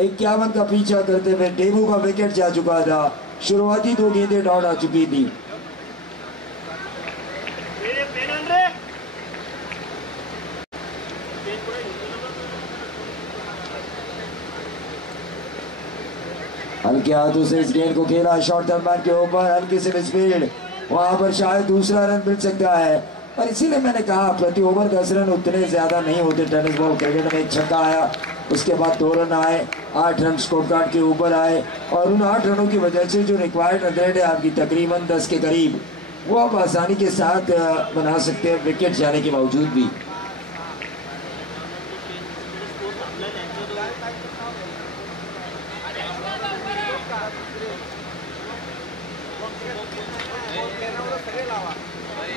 51 का पीछा करते हुए डेबू का विकेट जा चुका था। शुरुआती 2 गेंदें डॉट आ चुकी थी। हल्के हाथों से इस गेंद को खेला शॉर्ट टर्न के ऊपर, हल्के से स्पीड, वहां पर शायद दूसरा रन मिल सकता है। और इसीलिए मैंने कहा प्रति ओवर 10 रन उतने ज्यादा नहीं होते टेनिस बॉल क्रिकेट में। 1 छक्का आया, उसके बाद 2 रन आए, 8 रन स्कोर कार्ड के ऊपर आए, और उन 8 रनों की वजह से जो रिक्वायर्ड रन रेट है आपकी तकरीबन 10 के करीब, वो आप आसानी के साथ बना सकते हैं विकेट जाने के बावजूद भी।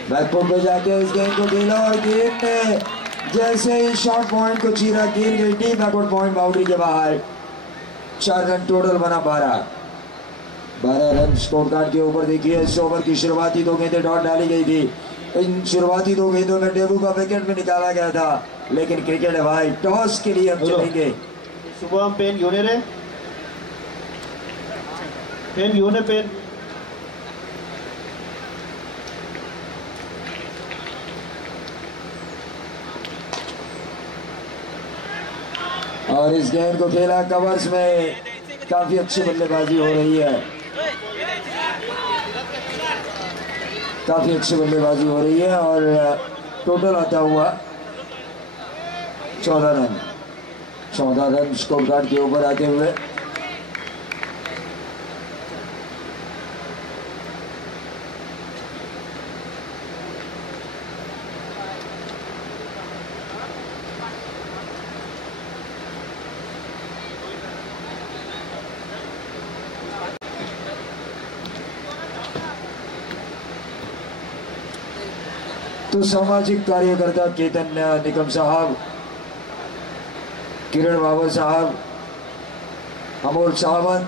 बैकफुट पे जाके इस गेंद को खेला, और गेंद ने जैसे ही शॉर्ट पॉइंट को चीरा, गेंद गई डीप बैकवर्ड पॉइंट बाउंड्री के बाहर। 4 रन टोटल बना, 12 रन स्कोर कार्ड के ऊपर। देखिए इस ओवर की शुरुआती 2 गेंदें डॉट डाली गई थी। इन शुरुआती 2 गेंदों में डेबू का विकेट भी निकाला गया था, लेकिन क्रिकेट है भाई, टॉस के लिए हम चलेंगे। शुभम पेन घेऊन ये रे, पेन घेऊन ये, पेन। और इस गेंद को खेला कवर्स में, काफी अच्छी बल्लेबाजी हो रही है, काफी अच्छी बल्लेबाजी हो रही है। और टोटल आता हुआ 14 रन स्कोर कार्ड के ऊपर आते हुए। तो सामाजिक कार्यकर्ता केतन निकम साहब, किरण बाबर साहब, अमोल सावंत,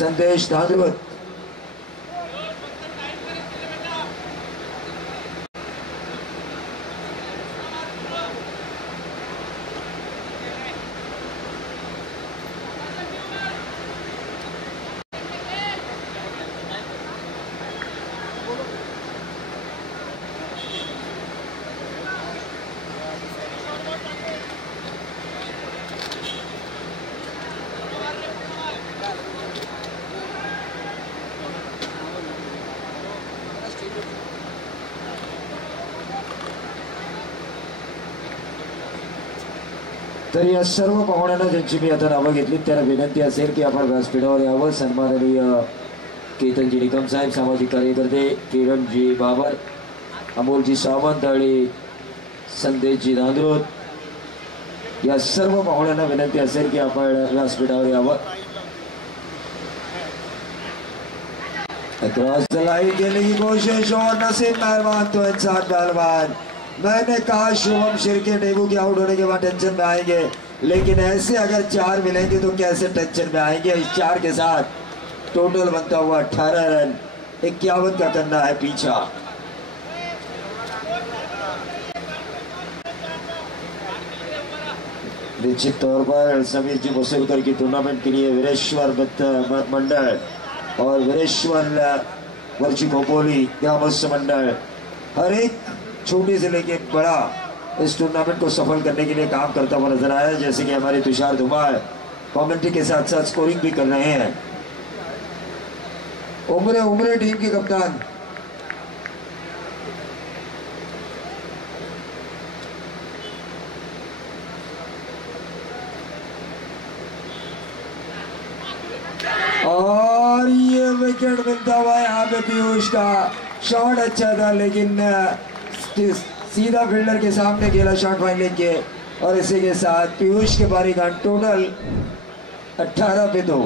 संदेश धांधवत, तर या सर्व पाहुण्यांना ज्यांची मी आता नावं घेतली त्यांना विनंती असेल की आपण व्यासपीठावर यावं. सन्माननीय केतनजी निकम साहेब, सामाजिक कार्यकर्ते किरणजी बाबर, अमोलजी सावंत आणि संदेशजी नांदरोद, या सर्व पाहुण्यांना विनंती असेल की आपण व्यासपीठावर यावं. क्रॉस द लाइन खेलने की कोशिश और नसीब पहलवान तो इंसान पहलवान. मैंने कहा शुभम शिर्के डेबू के आउट होने के बाद टेंशन में आएंगे, लेकिन ऐसे अगर 4 मिलेंगे तो कैसे टेंशन में आएंगे. इस 4 के साथ टोटल बनता हुआ 18 रन. 51 का करना है पीछा. निश्चित तौर पर समीर जी मुसलकर की टूर्नामेंट के लिए वीरेश्वर मंडल और वीरेश्वर वर्ची खोपोली ग्रामस्थ मंडल हर एक छोटे से लेके बड़ा इस टूर्नामेंट को सफल करने के लिए काम करता हुआ नजर आया. जैसे कि हमारे तुषार धुमाल कमेंट्री के साथ साथ स्कोरिंग भी कर रहे हैं. उमरे टीम के कप्तान और ये विकेट मिलता हुआ यहाँ पे पीयूष का शॉट अच्छा था, लेकिन सीधा फील्डर के सामने खेला शॉट फाइनलिंग के. और इसी के साथ पीयूष के पारी का टोटल 18 पे 2.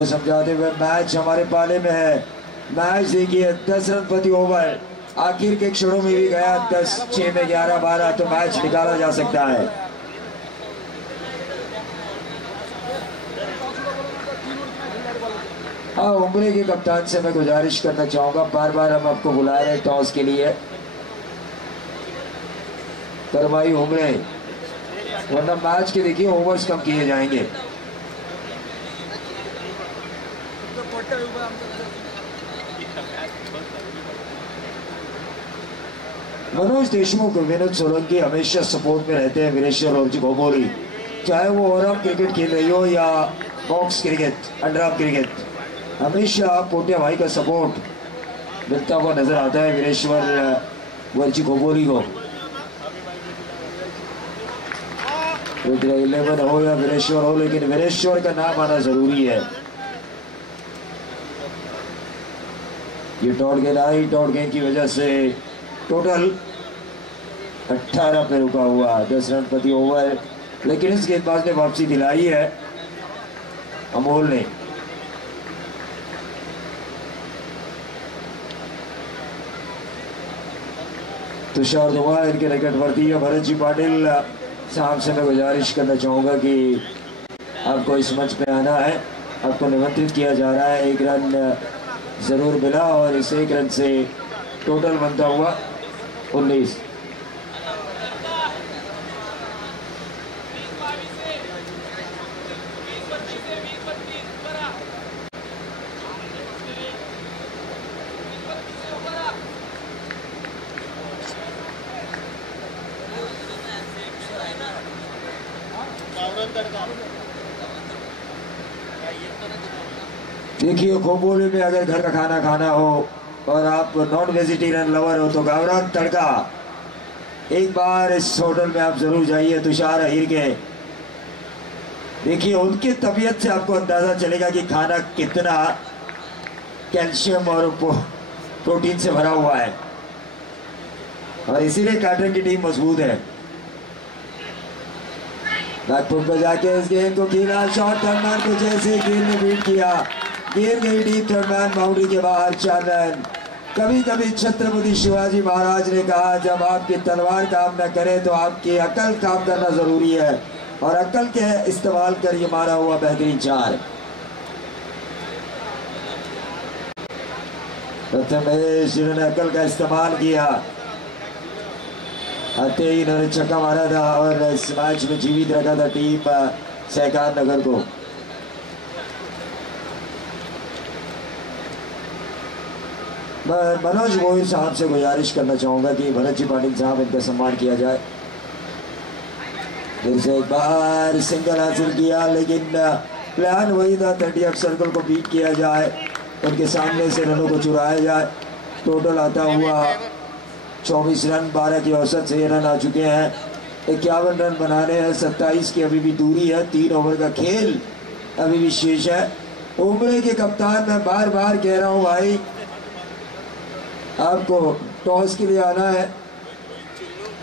समझाते हुए मैच हमारे पाले में है. मैच देखिए 10 रन प्रति ओवर आखिर के क्षणों में भी गया. 10-6 में 11-12 तो मैच निकाला जा सकता है. हाँ, उमरे के कप्तान से मैं गुजारिश करना चाहूंगा, बार बार हम आपको बुला रहे हैं टॉस के लिए, करवाई उमरे, वरना मैच के देखिए ओवर्स कम किए जाएंगे. मनोज देशमुख, विनोद सोलंकी हमेशा सपोर्ट में रहते हैं वीरेश्वर और खोपोली, चाहे वो ओवरआर्म क्रिकेट खेल रही हो या बॉक्स क्रिकेट, अंडरआर्म क्रिकेट, हमेशा पोटिया भाई का सपोर्ट मिलता हुआ नजर आता है वीरेश्वर वर्ची खोपोली को. 11 हो या वीरेश्वर हो, लेकिन वीरेश्वर का नाम आना जरूरी है. ये टॉट गेंद आई, टॉट गेंद की वजह से टोटल 18 पे रुका हुआ. 10 रन प्रति ओवर, लेकिन इस गेंदबाज ने वापसी दिलाई है अमोल ने. तुषार धुमाल इनके निकटवर्ती है. भरत जी पाटिल साहब से मैं गुजारिश करना चाहूंगा कि आपको इस मंच पे आना है, आपको निमंत्रित किया जा रहा है. 1 रन जरूर मिला और इस 1 रन से टोटल बनता हुआ 19. देखिए, खोपोली में अगर घर का खाना खाना हो और आप नॉन वेजिटेरियन लवर हो तो गावरान तड़का एक बार इस होटल में आप जरूर जाइए. तुषार अहीर के, देखिए उनकी तबीयत से आपको अंदाजा चलेगा कि खाना कितना कैल्शियम और प्रोटीन से भरा हुआ है, और इसीलिए कैटरिंग की टीम मजबूत है. नागपुर पर जाके इस गेंद को खेला, शॉट टर्नमैन को जैसे गेंद ने बीट किया, गेंद गई डीप, टर्नमैन बाउंड्री के बाहर 4 रन. कभी कभी छत्रपति शिवाजी महाराज ने कहा, जब आपकी तलवार काम न करे तो आपकी अकल काम करना जरूरी है, और अकल के इस्तेमाल कर ये मारा हुआ बेहतरीन 4. प्रथमेश जिन्होंने अकल का इस्तेमाल किया, आते ही इन्होंने छक्का मारा था और इस मैच में जीवित रखा था टीम सहकार नगर को. मैं मनोज गोयल साहब से गुजारिश करना चाहूंगा कि भरत जी पाटिल साहब इनका सम्मान किया जाए. फिर से एक बार सिंगल हासिल किया, लेकिन प्लान वही था 30 सर्कल को बीट किया जाए, उनके सामने से रनों को चुराया जाए। टोटल आता हुआ 24 रन, 12 की औसत से ये रन आ चुके हैं। 51 रन बनाने हैं, 27 की अभी भी दूरी है। 3 ओवर का खेल अभी भी शेष है। उमरे के कप्तान, मैं बार बार कह रहा हूँ भाई, आपको टॉस के लिए आना है।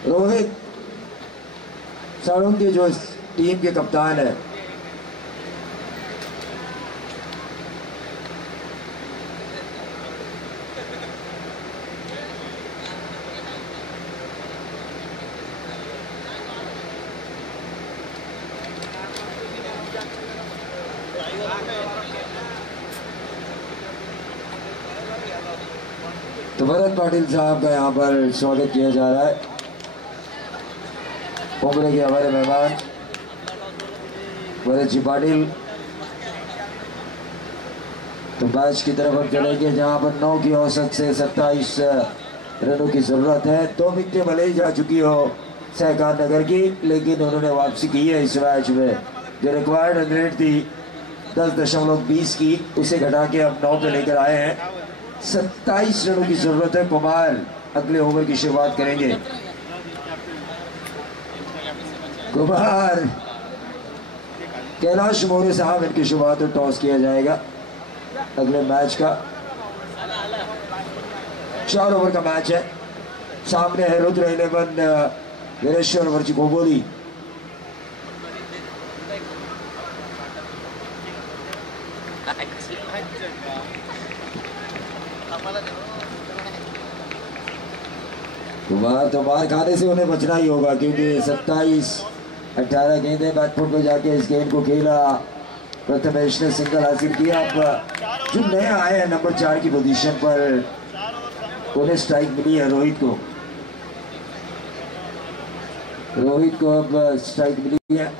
रोहित साळुंके जो इस टीम के कप्तान है, तो भरत पाटिल साहब का यहाँ पर स्वागत किया जा रहा है। उमरे के हमारे मेहमान भरत जी पाटिल। तो मैच की तरफ हम चलेंगे जहाँ पर 9 की औसत से 27 रनों की जरूरत है। 2 विकेटें भले ही जा चुकी हो सहकार नगर की, लेकिन उन्होंने वापसी की है इस मैच में। जो रिक्वायर्ड रन रेट थी 10.20 की, उसे घटा के अब 9 पे लेकर आए हैं। 27 रनों की जरूरत है। कुमार अगले ओवर की शुरुआत करेंगे। कुमार, कैलाश मोरे साहब, इनकी शुरुआत में टॉस किया जाएगा अगले मैच का। 4 ओवर का मैच है। सामने है रुद्र 11 वीरेश्वर वर्ची गोगोली। तो मार खाने से उन्हें बचना ही होगा, क्योंकि 27-18 गेंदें बैकफुट पे जाके इस गेंद को खेला। प्रथमेश ने सिंगल हासिल किया। अब जो नए आए हैं नंबर 4 की पोजीशन पर, उन्हें स्ट्राइक मिली है रोहित को। अब स्ट्राइक मिली है।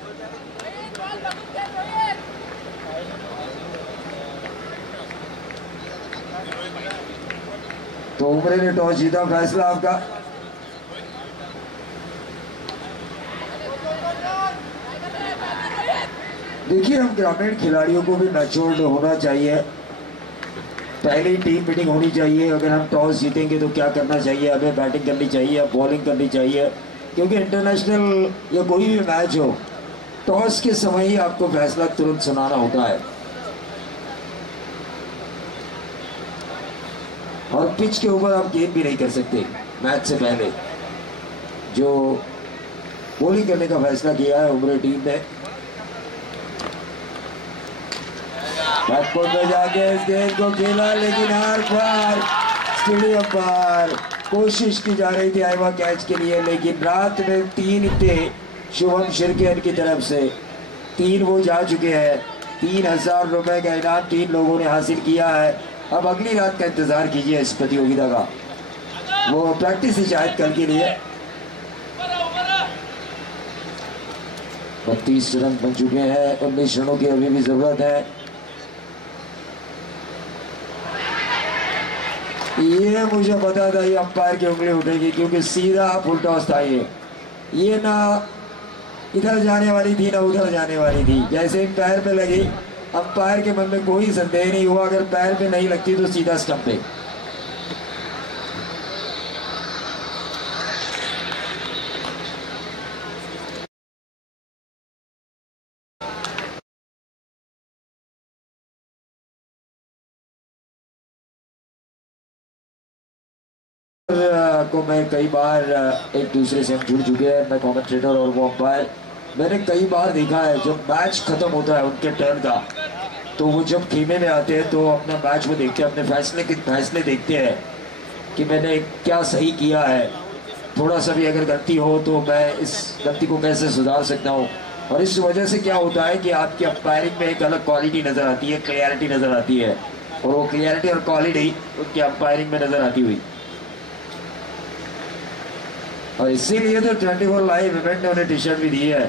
तो उमरे ने टॉस जीता। फैसला आपका। देखिए, हम ग्रामीण खिलाड़ियों को भी मैच्योर्ड होना चाहिए। पहले ही टीम मीटिंग होनी चाहिए। अगर हम टॉस जीतेंगे तो क्या करना चाहिए, हमें बैटिंग करनी चाहिए या बॉलिंग करनी चाहिए, क्योंकि इंटरनेशनल या कोई भी मैच हो, टॉस के समय ही आपको फैसला तुरंत सुनाना होता है। और पिच के ऊपर आप गेम भी नहीं कर सकते मैच से पहले। जो बॉलिंग करने का फैसला किया है उमरे टीम ने। बैकफुट में जाके इस गेंद को खेला, लेकिन हर बार स्टेडियम पर कोशिश की जा रही थी आईवा कैच के लिए, लेकिन रात में 3 थे शुभम शिरकेन की तरफ से। 3 वो जा चुके हैं। 3000 रुपए का इनाम 3 लोगों ने हासिल किया है। अब अगली रात का इंतजार कीजिए इस प्रतियोगिता का। वो प्रैक्टिस ही शायद कल के लिए। 32 रन बन चुके हैं। 19 रनों की अभी भी जरूरत है। ये मुझे पता था ये अंपायर की उंगली उठेगी, क्योंकि सीधा फुल टॉस था। ये ना इधर जाने वाली थी ना उधर जाने वाली थी। जैसे ही पैर पे लगी, अंपायर के मन में कोई संदेह नहीं हुआ। अगर पैर पे नहीं लगती तो सीधा स्टंप पे। को मैं कई बार एक दूसरे से हम जुड़ चुके हैं, मैं कमेंटेटर और वो अंपायर। मैंने कई बार देखा है जब मैच खत्म होता है उनके टर्न का, तो वो जब खेमे में आते हैं तो अपना मैच वो देखते हैं, अपने फैसले देखते हैं कि मैंने क्या सही किया है। थोड़ा सा भी अगर गलती हो तो मैं इस गलती को कैसे सुधार सकता हूँ। और इस वजह से क्या होता है कि आपकी अंपायरिंग में एक अलग क्वालिटी नज़र आती है, क्लियरिटी नज़र आती है। और वो क्लियरिटी और क्वालिटी उनकी अंपायरिंग में नज़र आती हुई। और इसीलिए तो 24 लाइव इवेंट ने उन्हें टी शर्ट भी दी है।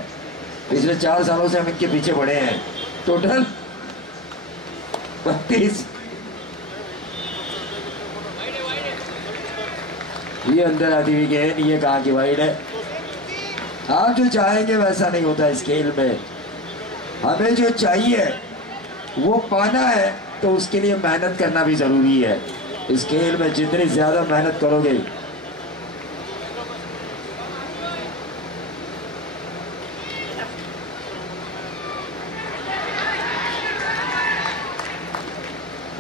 पिछले 4 सालों से हम इनके पीछे पड़े हैं। टोटल 32। ये अंदर आती हुई गेंद, ये कहाँ की वाइड है। आप जो चाहेंगे वैसा नहीं होता इस खेल में। हमें जो चाहिए वो पाना है तो उसके लिए मेहनत करना भी जरूरी है। इस खेल में जितनी ज्यादा मेहनत करोगे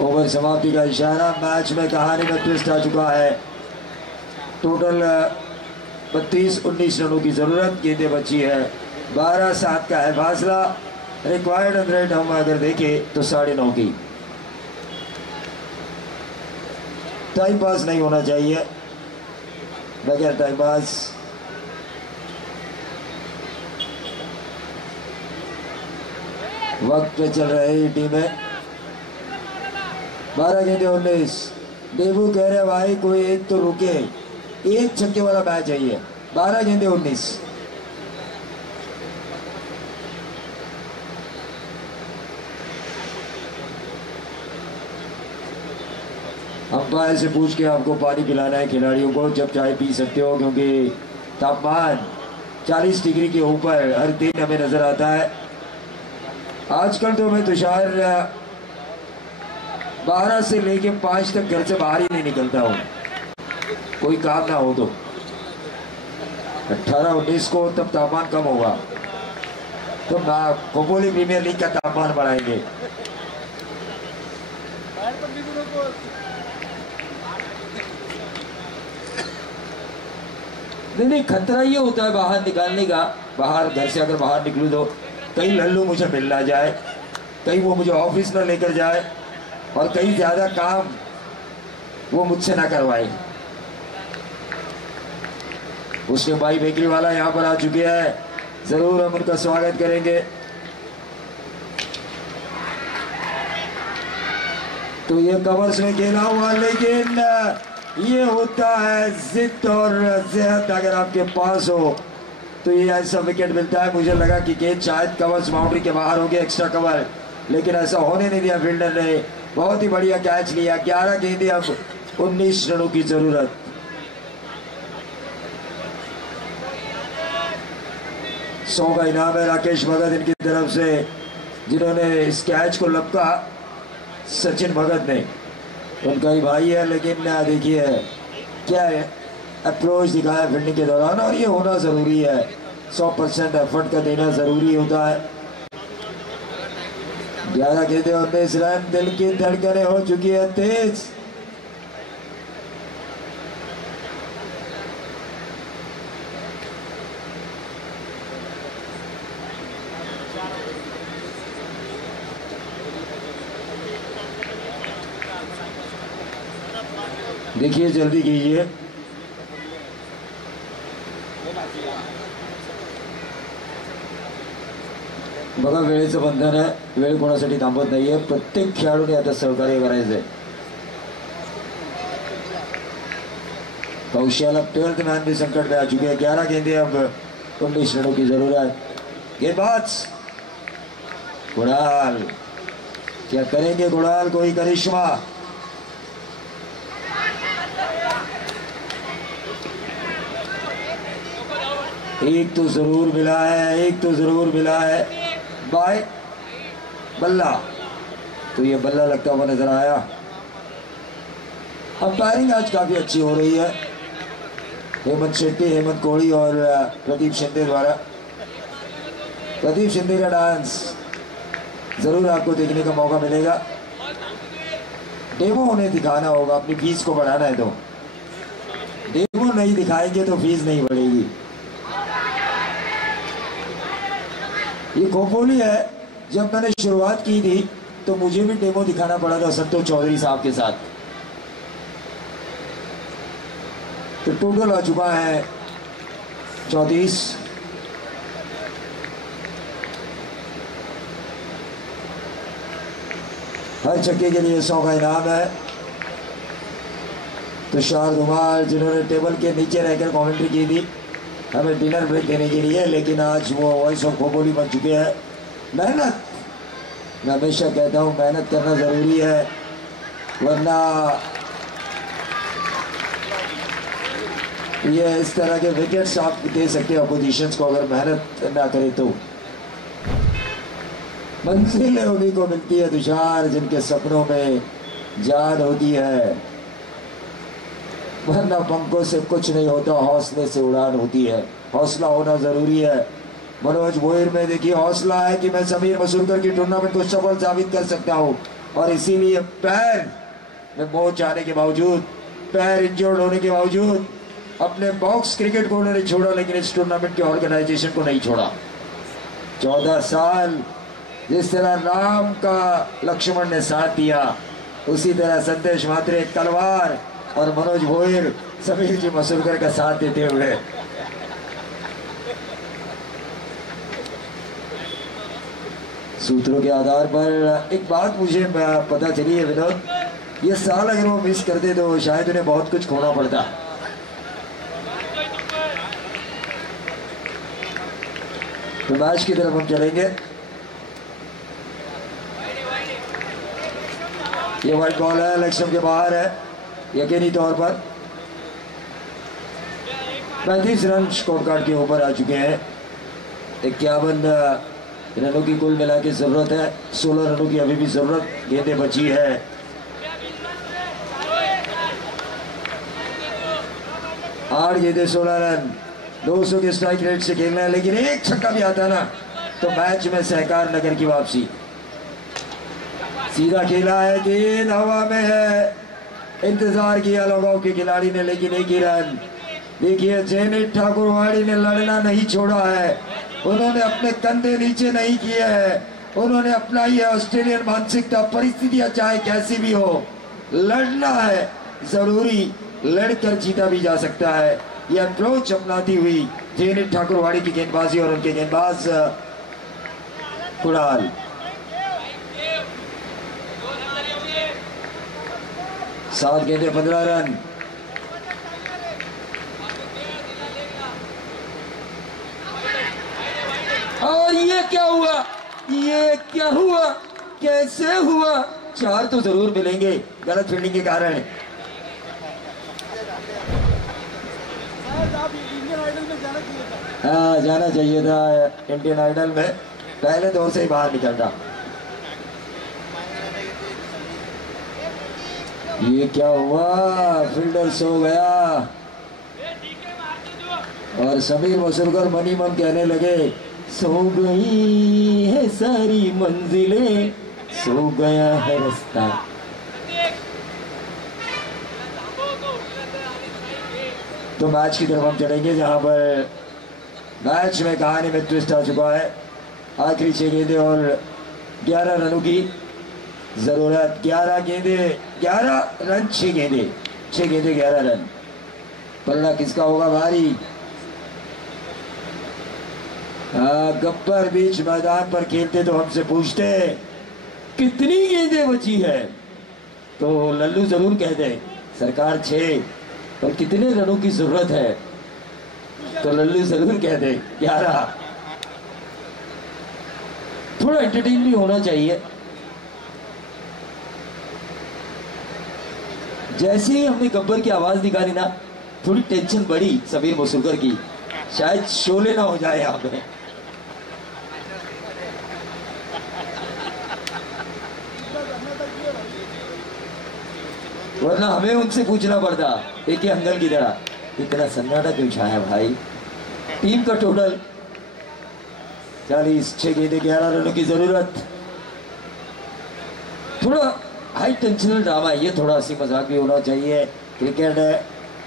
ओवर समाप्ति का इशारा। मैच में कहानी में ट्विस्ट आ चुका है। टोटल 32-19 रनों की जरूरत, गेंदें बची है 12-7 का है फासला। रिक्वायर्ड रन रेट हम अगर देखें तो 9.5 की। टाइम पास नहीं होना चाहिए, बगैर टाइम पास। वक्त पे चल रही टीमें। 12 गेंदे 19। डेबू कह रहे भाई कोई एक तो रुके, एक छक्के वाला मैच चाहिए। 12 गेंदे 19। अंपायर से पूछ के आपको पानी पिलाना है खिलाड़ियों को, जब चाय पी सकते हो, क्योंकि तापमान 40 डिग्री के ऊपर हर दिन हमें नजर आता है। आजकल तो मैं तुषार 12 से लेके 5 तक घर से बाहर ही नहीं निकलता हूँ, कोई काम ना हो तो। 18-19 को तब तापमान कम होगा तो खोपोली प्रीमियर लीग का तापमान बढ़ाएंगे। नहीं, खतरा ये होता है बाहर निकालने का। बाहर घर से अगर बाहर निकलूँ तो कहीं लल्लू मुझे मिल ना जाए, कहीं वो मुझे ऑफिस ना लेकर जाए, और कहीं ज्यादा काम वो मुझसे ना करवाए। उसके भाई बेकरी वाला यहाँ पर आ चुके हैं, जरूर हम उनका स्वागत करेंगे। तो ये कवर्स में खेला हुआ, लेकिन ये होता है जिद और सेहत अगर आपके पास हो तो ये ऐसा विकेट मिलता है। मुझे लगा कि गेंद शायद कवर्स बाउंड्री के बाहर हो गया, एक्स्ट्रा कवर, लेकिन ऐसा होने नहीं दिया फील्डर ने। बहुत ही बढ़िया कैच लिया। 11 गेंदें, अब 19 रनों की जरूरत। $100 का इनाम है राकेश भगत इनकी तरफ से, जिन्होंने इस कैच को लपका। सचिन भगत ने, उनका ही भाई है, लेकिन देखिए क्या है अप्रोच दिखाया फील्डिंग के दौरान, और ये होना जरूरी है। 100% एफर्ट का देना जरूरी होता है। 11 गेंदें 19 रन। दिल की धड़कनें हो चुकी है तेज। देखिए जल्दी कीजिए। बघा वेळेचं बंधन आहे, वेळ कोणासाठी थांबत नाहीये। प्रत्येक खेळाडूने आता सहकार्य करायचंय। कौशियाला 12th मैन भी संकट में आ चुके हैं। 11 गेंदें, अब 19 रनों की जरूरत। गेंदबाज गुड़ाल, क्या करेंगे गुड़ाल? कोई करिश्मा? एक तो जरूर मिला है, एक तो जरूर मिला है बाय बल्ला। तो ये बल्ला लगता हुआ नजर आया। अंपायरिंग आज काफी अच्छी हो रही है। हेमंत शेट्टी, हेमंत कोहली और प्रदीप शिंदे द्वारा। प्रदीप शिंदे का डांस जरूर आपको देखने का मौका मिलेगा। डेमो उन्हें दिखाना होगा, अपनी फीस को बढ़ाना है तो। डेमो नहीं दिखाएंगे तो फीस नहीं बढ़ेगी। ये खोपोली है। जब मैंने शुरुआत की थी तो मुझे भी डेमो दिखाना पड़ा था संतोष चौधरी साहब के साथ। तो टोटल आ चुका है 34। हर छक्के के लिए 100 का इनाम है। तुषार धुमाल, जिन्होंने टेबल के नीचे रहकर कमेंट्री की थी हमें डिनर ब्रेक देने के लिए, लेकिन आज वो वॉइस ऑफ खोपोली बन चुके हैं। मेहनत, मैं हमेशा कहता हूँ मेहनत करना जरूरी है, वरना ये इस तरह के विकेट्स आप दे सकते हो अपोजिशंस को अगर मेहनत ना करे तो। मंजिलें उन्हीं को मिलती है तुषार जिनके सपनों में जान होती है, वरना पंखों से कुछ नहीं होता, हौसले से उड़ान होती है। हौसला होना जरूरी है। मनोज भोईर में देखिए हौसला है कि मैं समीर मसूरकर की टूर्नामेंट को सफल साबित कर सकता हूं, और इसीलिए पैर में मोच आने के बावजूद, पैर इंजर्ड होने के बावजूद अपने बॉक्स क्रिकेट को उन्होंने छोड़ा, लेकिन इस टूर्नामेंट के ऑर्गेनाइजेशन को नहीं छोड़ा। 14 साल जिस तरह राम का लक्ष्मण ने साथ दिया, उसी तरह संदेश मात्रे तलवार और मनोज भोईर समीर जी मसूरकर का साथ देते हुए सूत्रों के आधार पर एक बात मुझे पता चली है विनोद, ये साल अगर वो मिस करते तो शायद उन्हें बहुत कुछ खोना पड़ता। तो मैच की तरफ हम चलेंगे। ये वाइट बॉल है, इलेक्शन के बाहर है यकीनी तौर पर। 35 रन स्कोर कार्ड के ऊपर आ चुके हैं। 51 रनों की कुल मिला के जरूरत है, 16 रनों की अभी भी जरूरत, गेंदें बची है। आठ गेंदें 16 रन, 200 के स्ट्राइक रेट से खेलना है, लेकिन एक छक्का भी आता ना तो मैच में सहकार नगर की वापसी। सीधा खेला है, गेंद हवा में है, इंतजार किया लगाव के खिलाड़ी ने, लेकिन एक ही रन। देखिए जयनीत ठाकुरवाड़ी ने लड़ना नहीं छोड़ा है, उन्होंने अपने कंधे नीचे नहीं किए हैं, उन्होंने अपना ही ऑस्ट्रेलियन मानसिकता, परिस्थितियां चाहे कैसी भी हो, लड़ना है जरूरी, लड़कर जीता भी जा सकता है। यह अप्रोच अपनाती हुई जयनीत ठाकुरवाड़ी की गेंदबाजी और उनके गेंदबाज कुणाल। सात गेंदें 15 रन। और ये क्या हुआ, ये क्या हुआ, कैसे हुआ? 4 तो जरूर मिलेंगे गलत फील्डिंग के कारण। हाँ जाना चाहिए था इंडियन आइडल में, पहले दौर से ही बाहर निकलता। ये क्या हुआ, फील्डर सो गया और समीर मसूरकर मनी मन कहने लगे, सो गई है सारी मंजिलें, सो गया है रास्ता। तो मैच की तरफ हम चलेंगे, जहां पर मैच में कहानी में ट्विस्ट आ चुका है। आखिरी 6 गेंदें और 11 रनों की जरूरत। 11 गेंदें 11 रन, 6 गेंदें 6 गेंदें 11 रन। पलड़ा किसका होगा भारी? गब्बर बीच मैदान पर खेलते तो हमसे पूछते कितनी गेंदें बची है, तो लल्लू जरूर कहते सरकार 6, और कितने रनों की जरूरत है, तो लल्लू जरूर कहते 11। थोड़ा एंटरटेन भी होना चाहिए। जैसे ही हमने गब्बर की आवाज निकाली ना, थोड़ी टेंशन बढ़ी समीर मसूरकर की, शायद शोले ना हो जाए यहाँ पे। वरना हमें उनसे पूछना पड़ता एक ही अंगल की तरह, इतना सन्नाटा क्यों छाया भाई। टीम का टोटल 40, 6 गेंदें 11 रनों की जरूरत। थोड़ा हाई टेंशनल ड्रामा है ये, थोड़ा हंसी मजाक भी होना चाहिए। क्रिकेट है,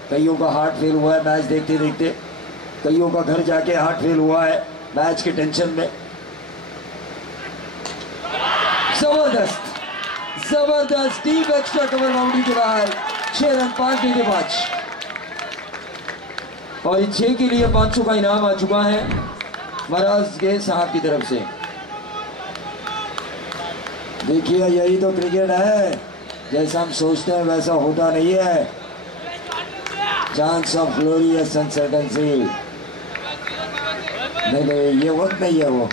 कईयों का हार्ट फेल हुआ है मैच देखते देखते, कईयों का घर जाके हार्ट फेल हुआ है मैच के टेंशन में। जबरदस्त जबरदस्त डीप एक्स्ट्रा कवर बाउंड्री के बाहर 6 रन 5 गेंदें 5, और इस 6 के लिए 500 का इनाम आ चुका है महाराज के साहब की तरफ से। देखिए यही तो क्रिकेट है, जैसा हम सोचते हैं वैसा होता नहीं है। चांस ऑफ ग्लोरियस अनसर्टेनिटी, नहीं ये वक्त नहीं है, वो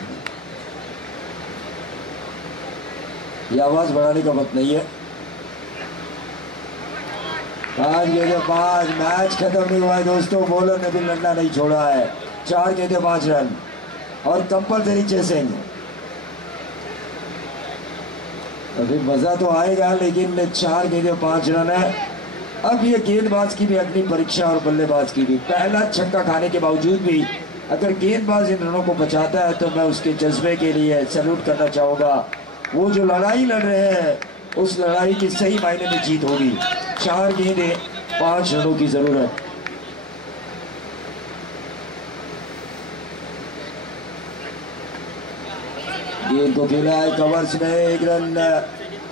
ये आवाज बढ़ाने का वक्त नहीं है। 5 गेंदें 5, मैच खत्म नहीं हुआ है दोस्तों, बॉलर ने भी लड़ना नहीं छोड़ा है। 4 गेंदें 5 रन और कंपल्सरी चेसिंग। अभी मजा तो आएगा, लेकिन 4 गेंदें 5 रन है। अब ये गेंदबाज की भी अग्नि परीक्षा और बल्लेबाज की भी। पहला छक्का खाने के बावजूद भी अगर गेंदबाज इन रनों को बचाता है तो मैं उसके जज्बे के लिए सैल्यूट करना चाहूँगा। वो जो लड़ाई लड़ रहे हैं उस लड़ाई की सही मायने में जीत होगी। 4 गेंदें 5 रनों की जरूरत। गेंद को खेला है कवर्स में, 1 रन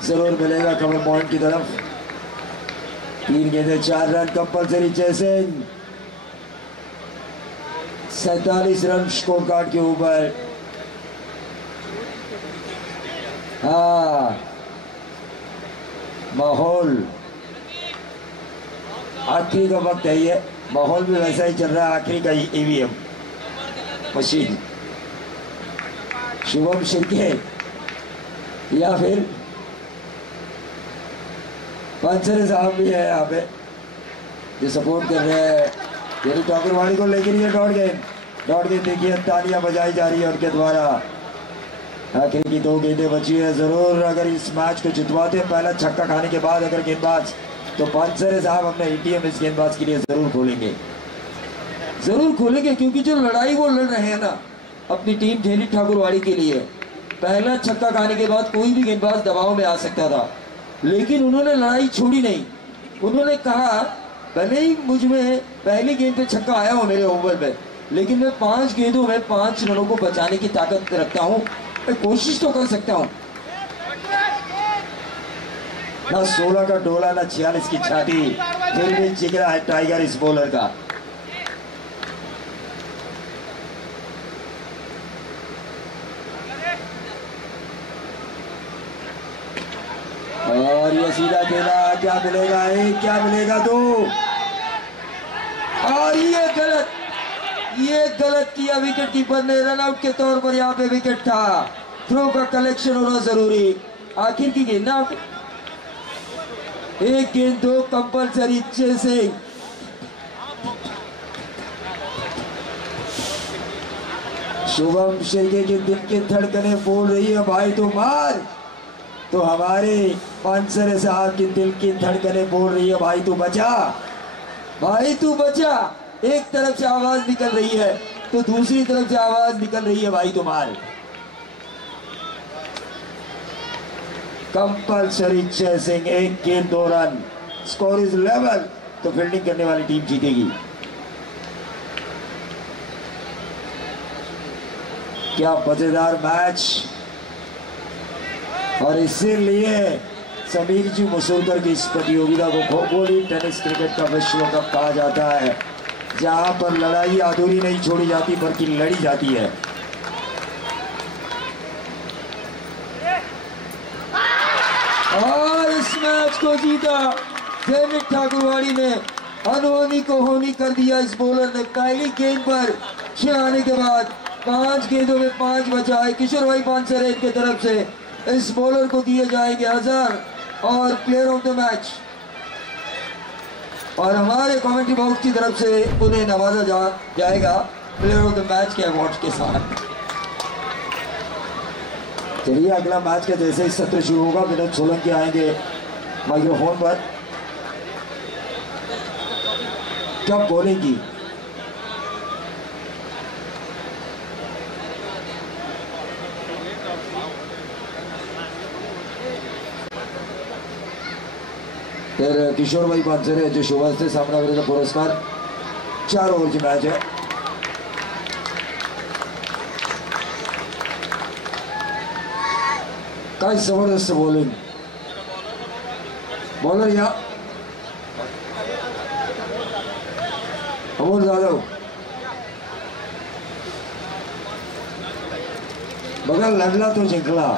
जरूर मिलेगा कवर पॉइंट की तरफ। 3 गेंदें 4 run compulsory chasing. 47 run score card के ऊपर। हाँ, माहौल आखिरी का वक्त है, ये माहौल भी वैसा ही चल रहा है। आखिरी का ईवीएम मशीन। शुभम शिर्के या फिर पांचरे साहब भी है यहाँ पे जो सपोर्ट कर रहे हैं जेरी ठाकुरवाड़ी को, लेकिन ये डॉट गेंद देखिए तालियां बजाई जा रही है उनके द्वारा। आखिर की 2 गेंदें बची है। जरूर अगर इस मैच को जितवाते हैं पहला छक्का खाने के बाद अगर गेंदबाज, तो पांचरे साहब अपने एटीएम इस गेंदबाज के लिए जरूर खोलेंगे, क्योंकि जो लड़ाई वो लड़ रहे हैं ना अपनी टीम जेरी ठाकुरवाड़ी के लिए। पहला छक्का खाने के बाद कोई भी गेंदबाज दबाव में आ सकता था, लेकिन उन्होंने लड़ाई छोड़ी नहीं। उन्होंने कहा भले ही मुझ में पहली गेंद पे छक्का आया हो मेरे ओवर में, लेकिन मैं 5 गेंदों में 5 रनों को बचाने की ताकत रखता हूं, मैं कोशिश तो कर सकता हूं। ना 16 का डोला ना 46 की छाती, फिर भी जिगरा है टाइगर इस बॉलर का। और ये सीधा खेला, क्या मिलेगा 1, क्या मिलेगा 2, और ये गलत किया विकेट कीपर ने। रनआउट के तौर पर यहाँ पे विकेट था। थ्रो का कलेक्शन होना जरूरी। आखिर की गेंद ना 1 गेंद 2 कंपल्सरी चेसिंग। शुभम शिर्के के दिल की धड़कनें बोल रही है भाई तू मार, तो हमारे पांचरे साहब की दिल की धड़कनें बोल रही है भाई तू बचा, भाई तू बचा। एक तरफ से आवाज निकल रही है तो दूसरी तरफ से आवाज निकल रही है भाई तुम्हारे। कंपल्सरी चेसिंग, 1 गेंद 2 रन, स्कोर इज लेवल, तो फील्डिंग करने वाली टीम जीतेगी। क्या मजेदार मैच। और इसीलिए समीर जी मसूरकर की इस प्रतियोगिता को खो-खो टेनिस क्रिकेट का विश्व कप कहा जाता है, जहां पर लड़ाई अधूरी नहीं छोड़ी जाती बल्कि लड़ी जाती है। और इस मैच को जीता जेरी ठाकुरवाड़ी ने। अनहोनी को होनी कर दिया इस बॉलर ने। पहली गेंद पर 6 आने के बाद 5 गेंदों में 5 बचाए। किशोर भाई पांचरे की तरफ से इस बॉलर को दिए जाएंगे 1000 और प्लेयर ऑफ द मैच, और हमारे कमेंट्री बॉक्स की तरफ से उन्हें नवाजा जाएगा प्लेयर ऑफ द मैच के अवार्ड के साथ। चलिए अगला मैच का जैसे ही सत्र शुरू होगा विनोद सोलंकी आएंगे माइक्रोफोन पर। क्या बॉलिंग की, फिर किशोर भाई पांचरे जो शुभा से सामना करेगा पुरस्कार। 4 ओवर की मैच है। काय जबरदस्त बॉलिंग, बॉलर यहाँ अमोल जाधव बघा लागला तो जिंकला।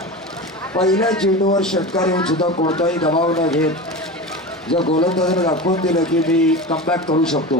पहिल्या चेंडूवर षटकार येऊन सुद्धा कोणताही दबाव न घेत ज्या गोलंदाजाने दाखवून दिलं की मी कमबॅक करू शकतो।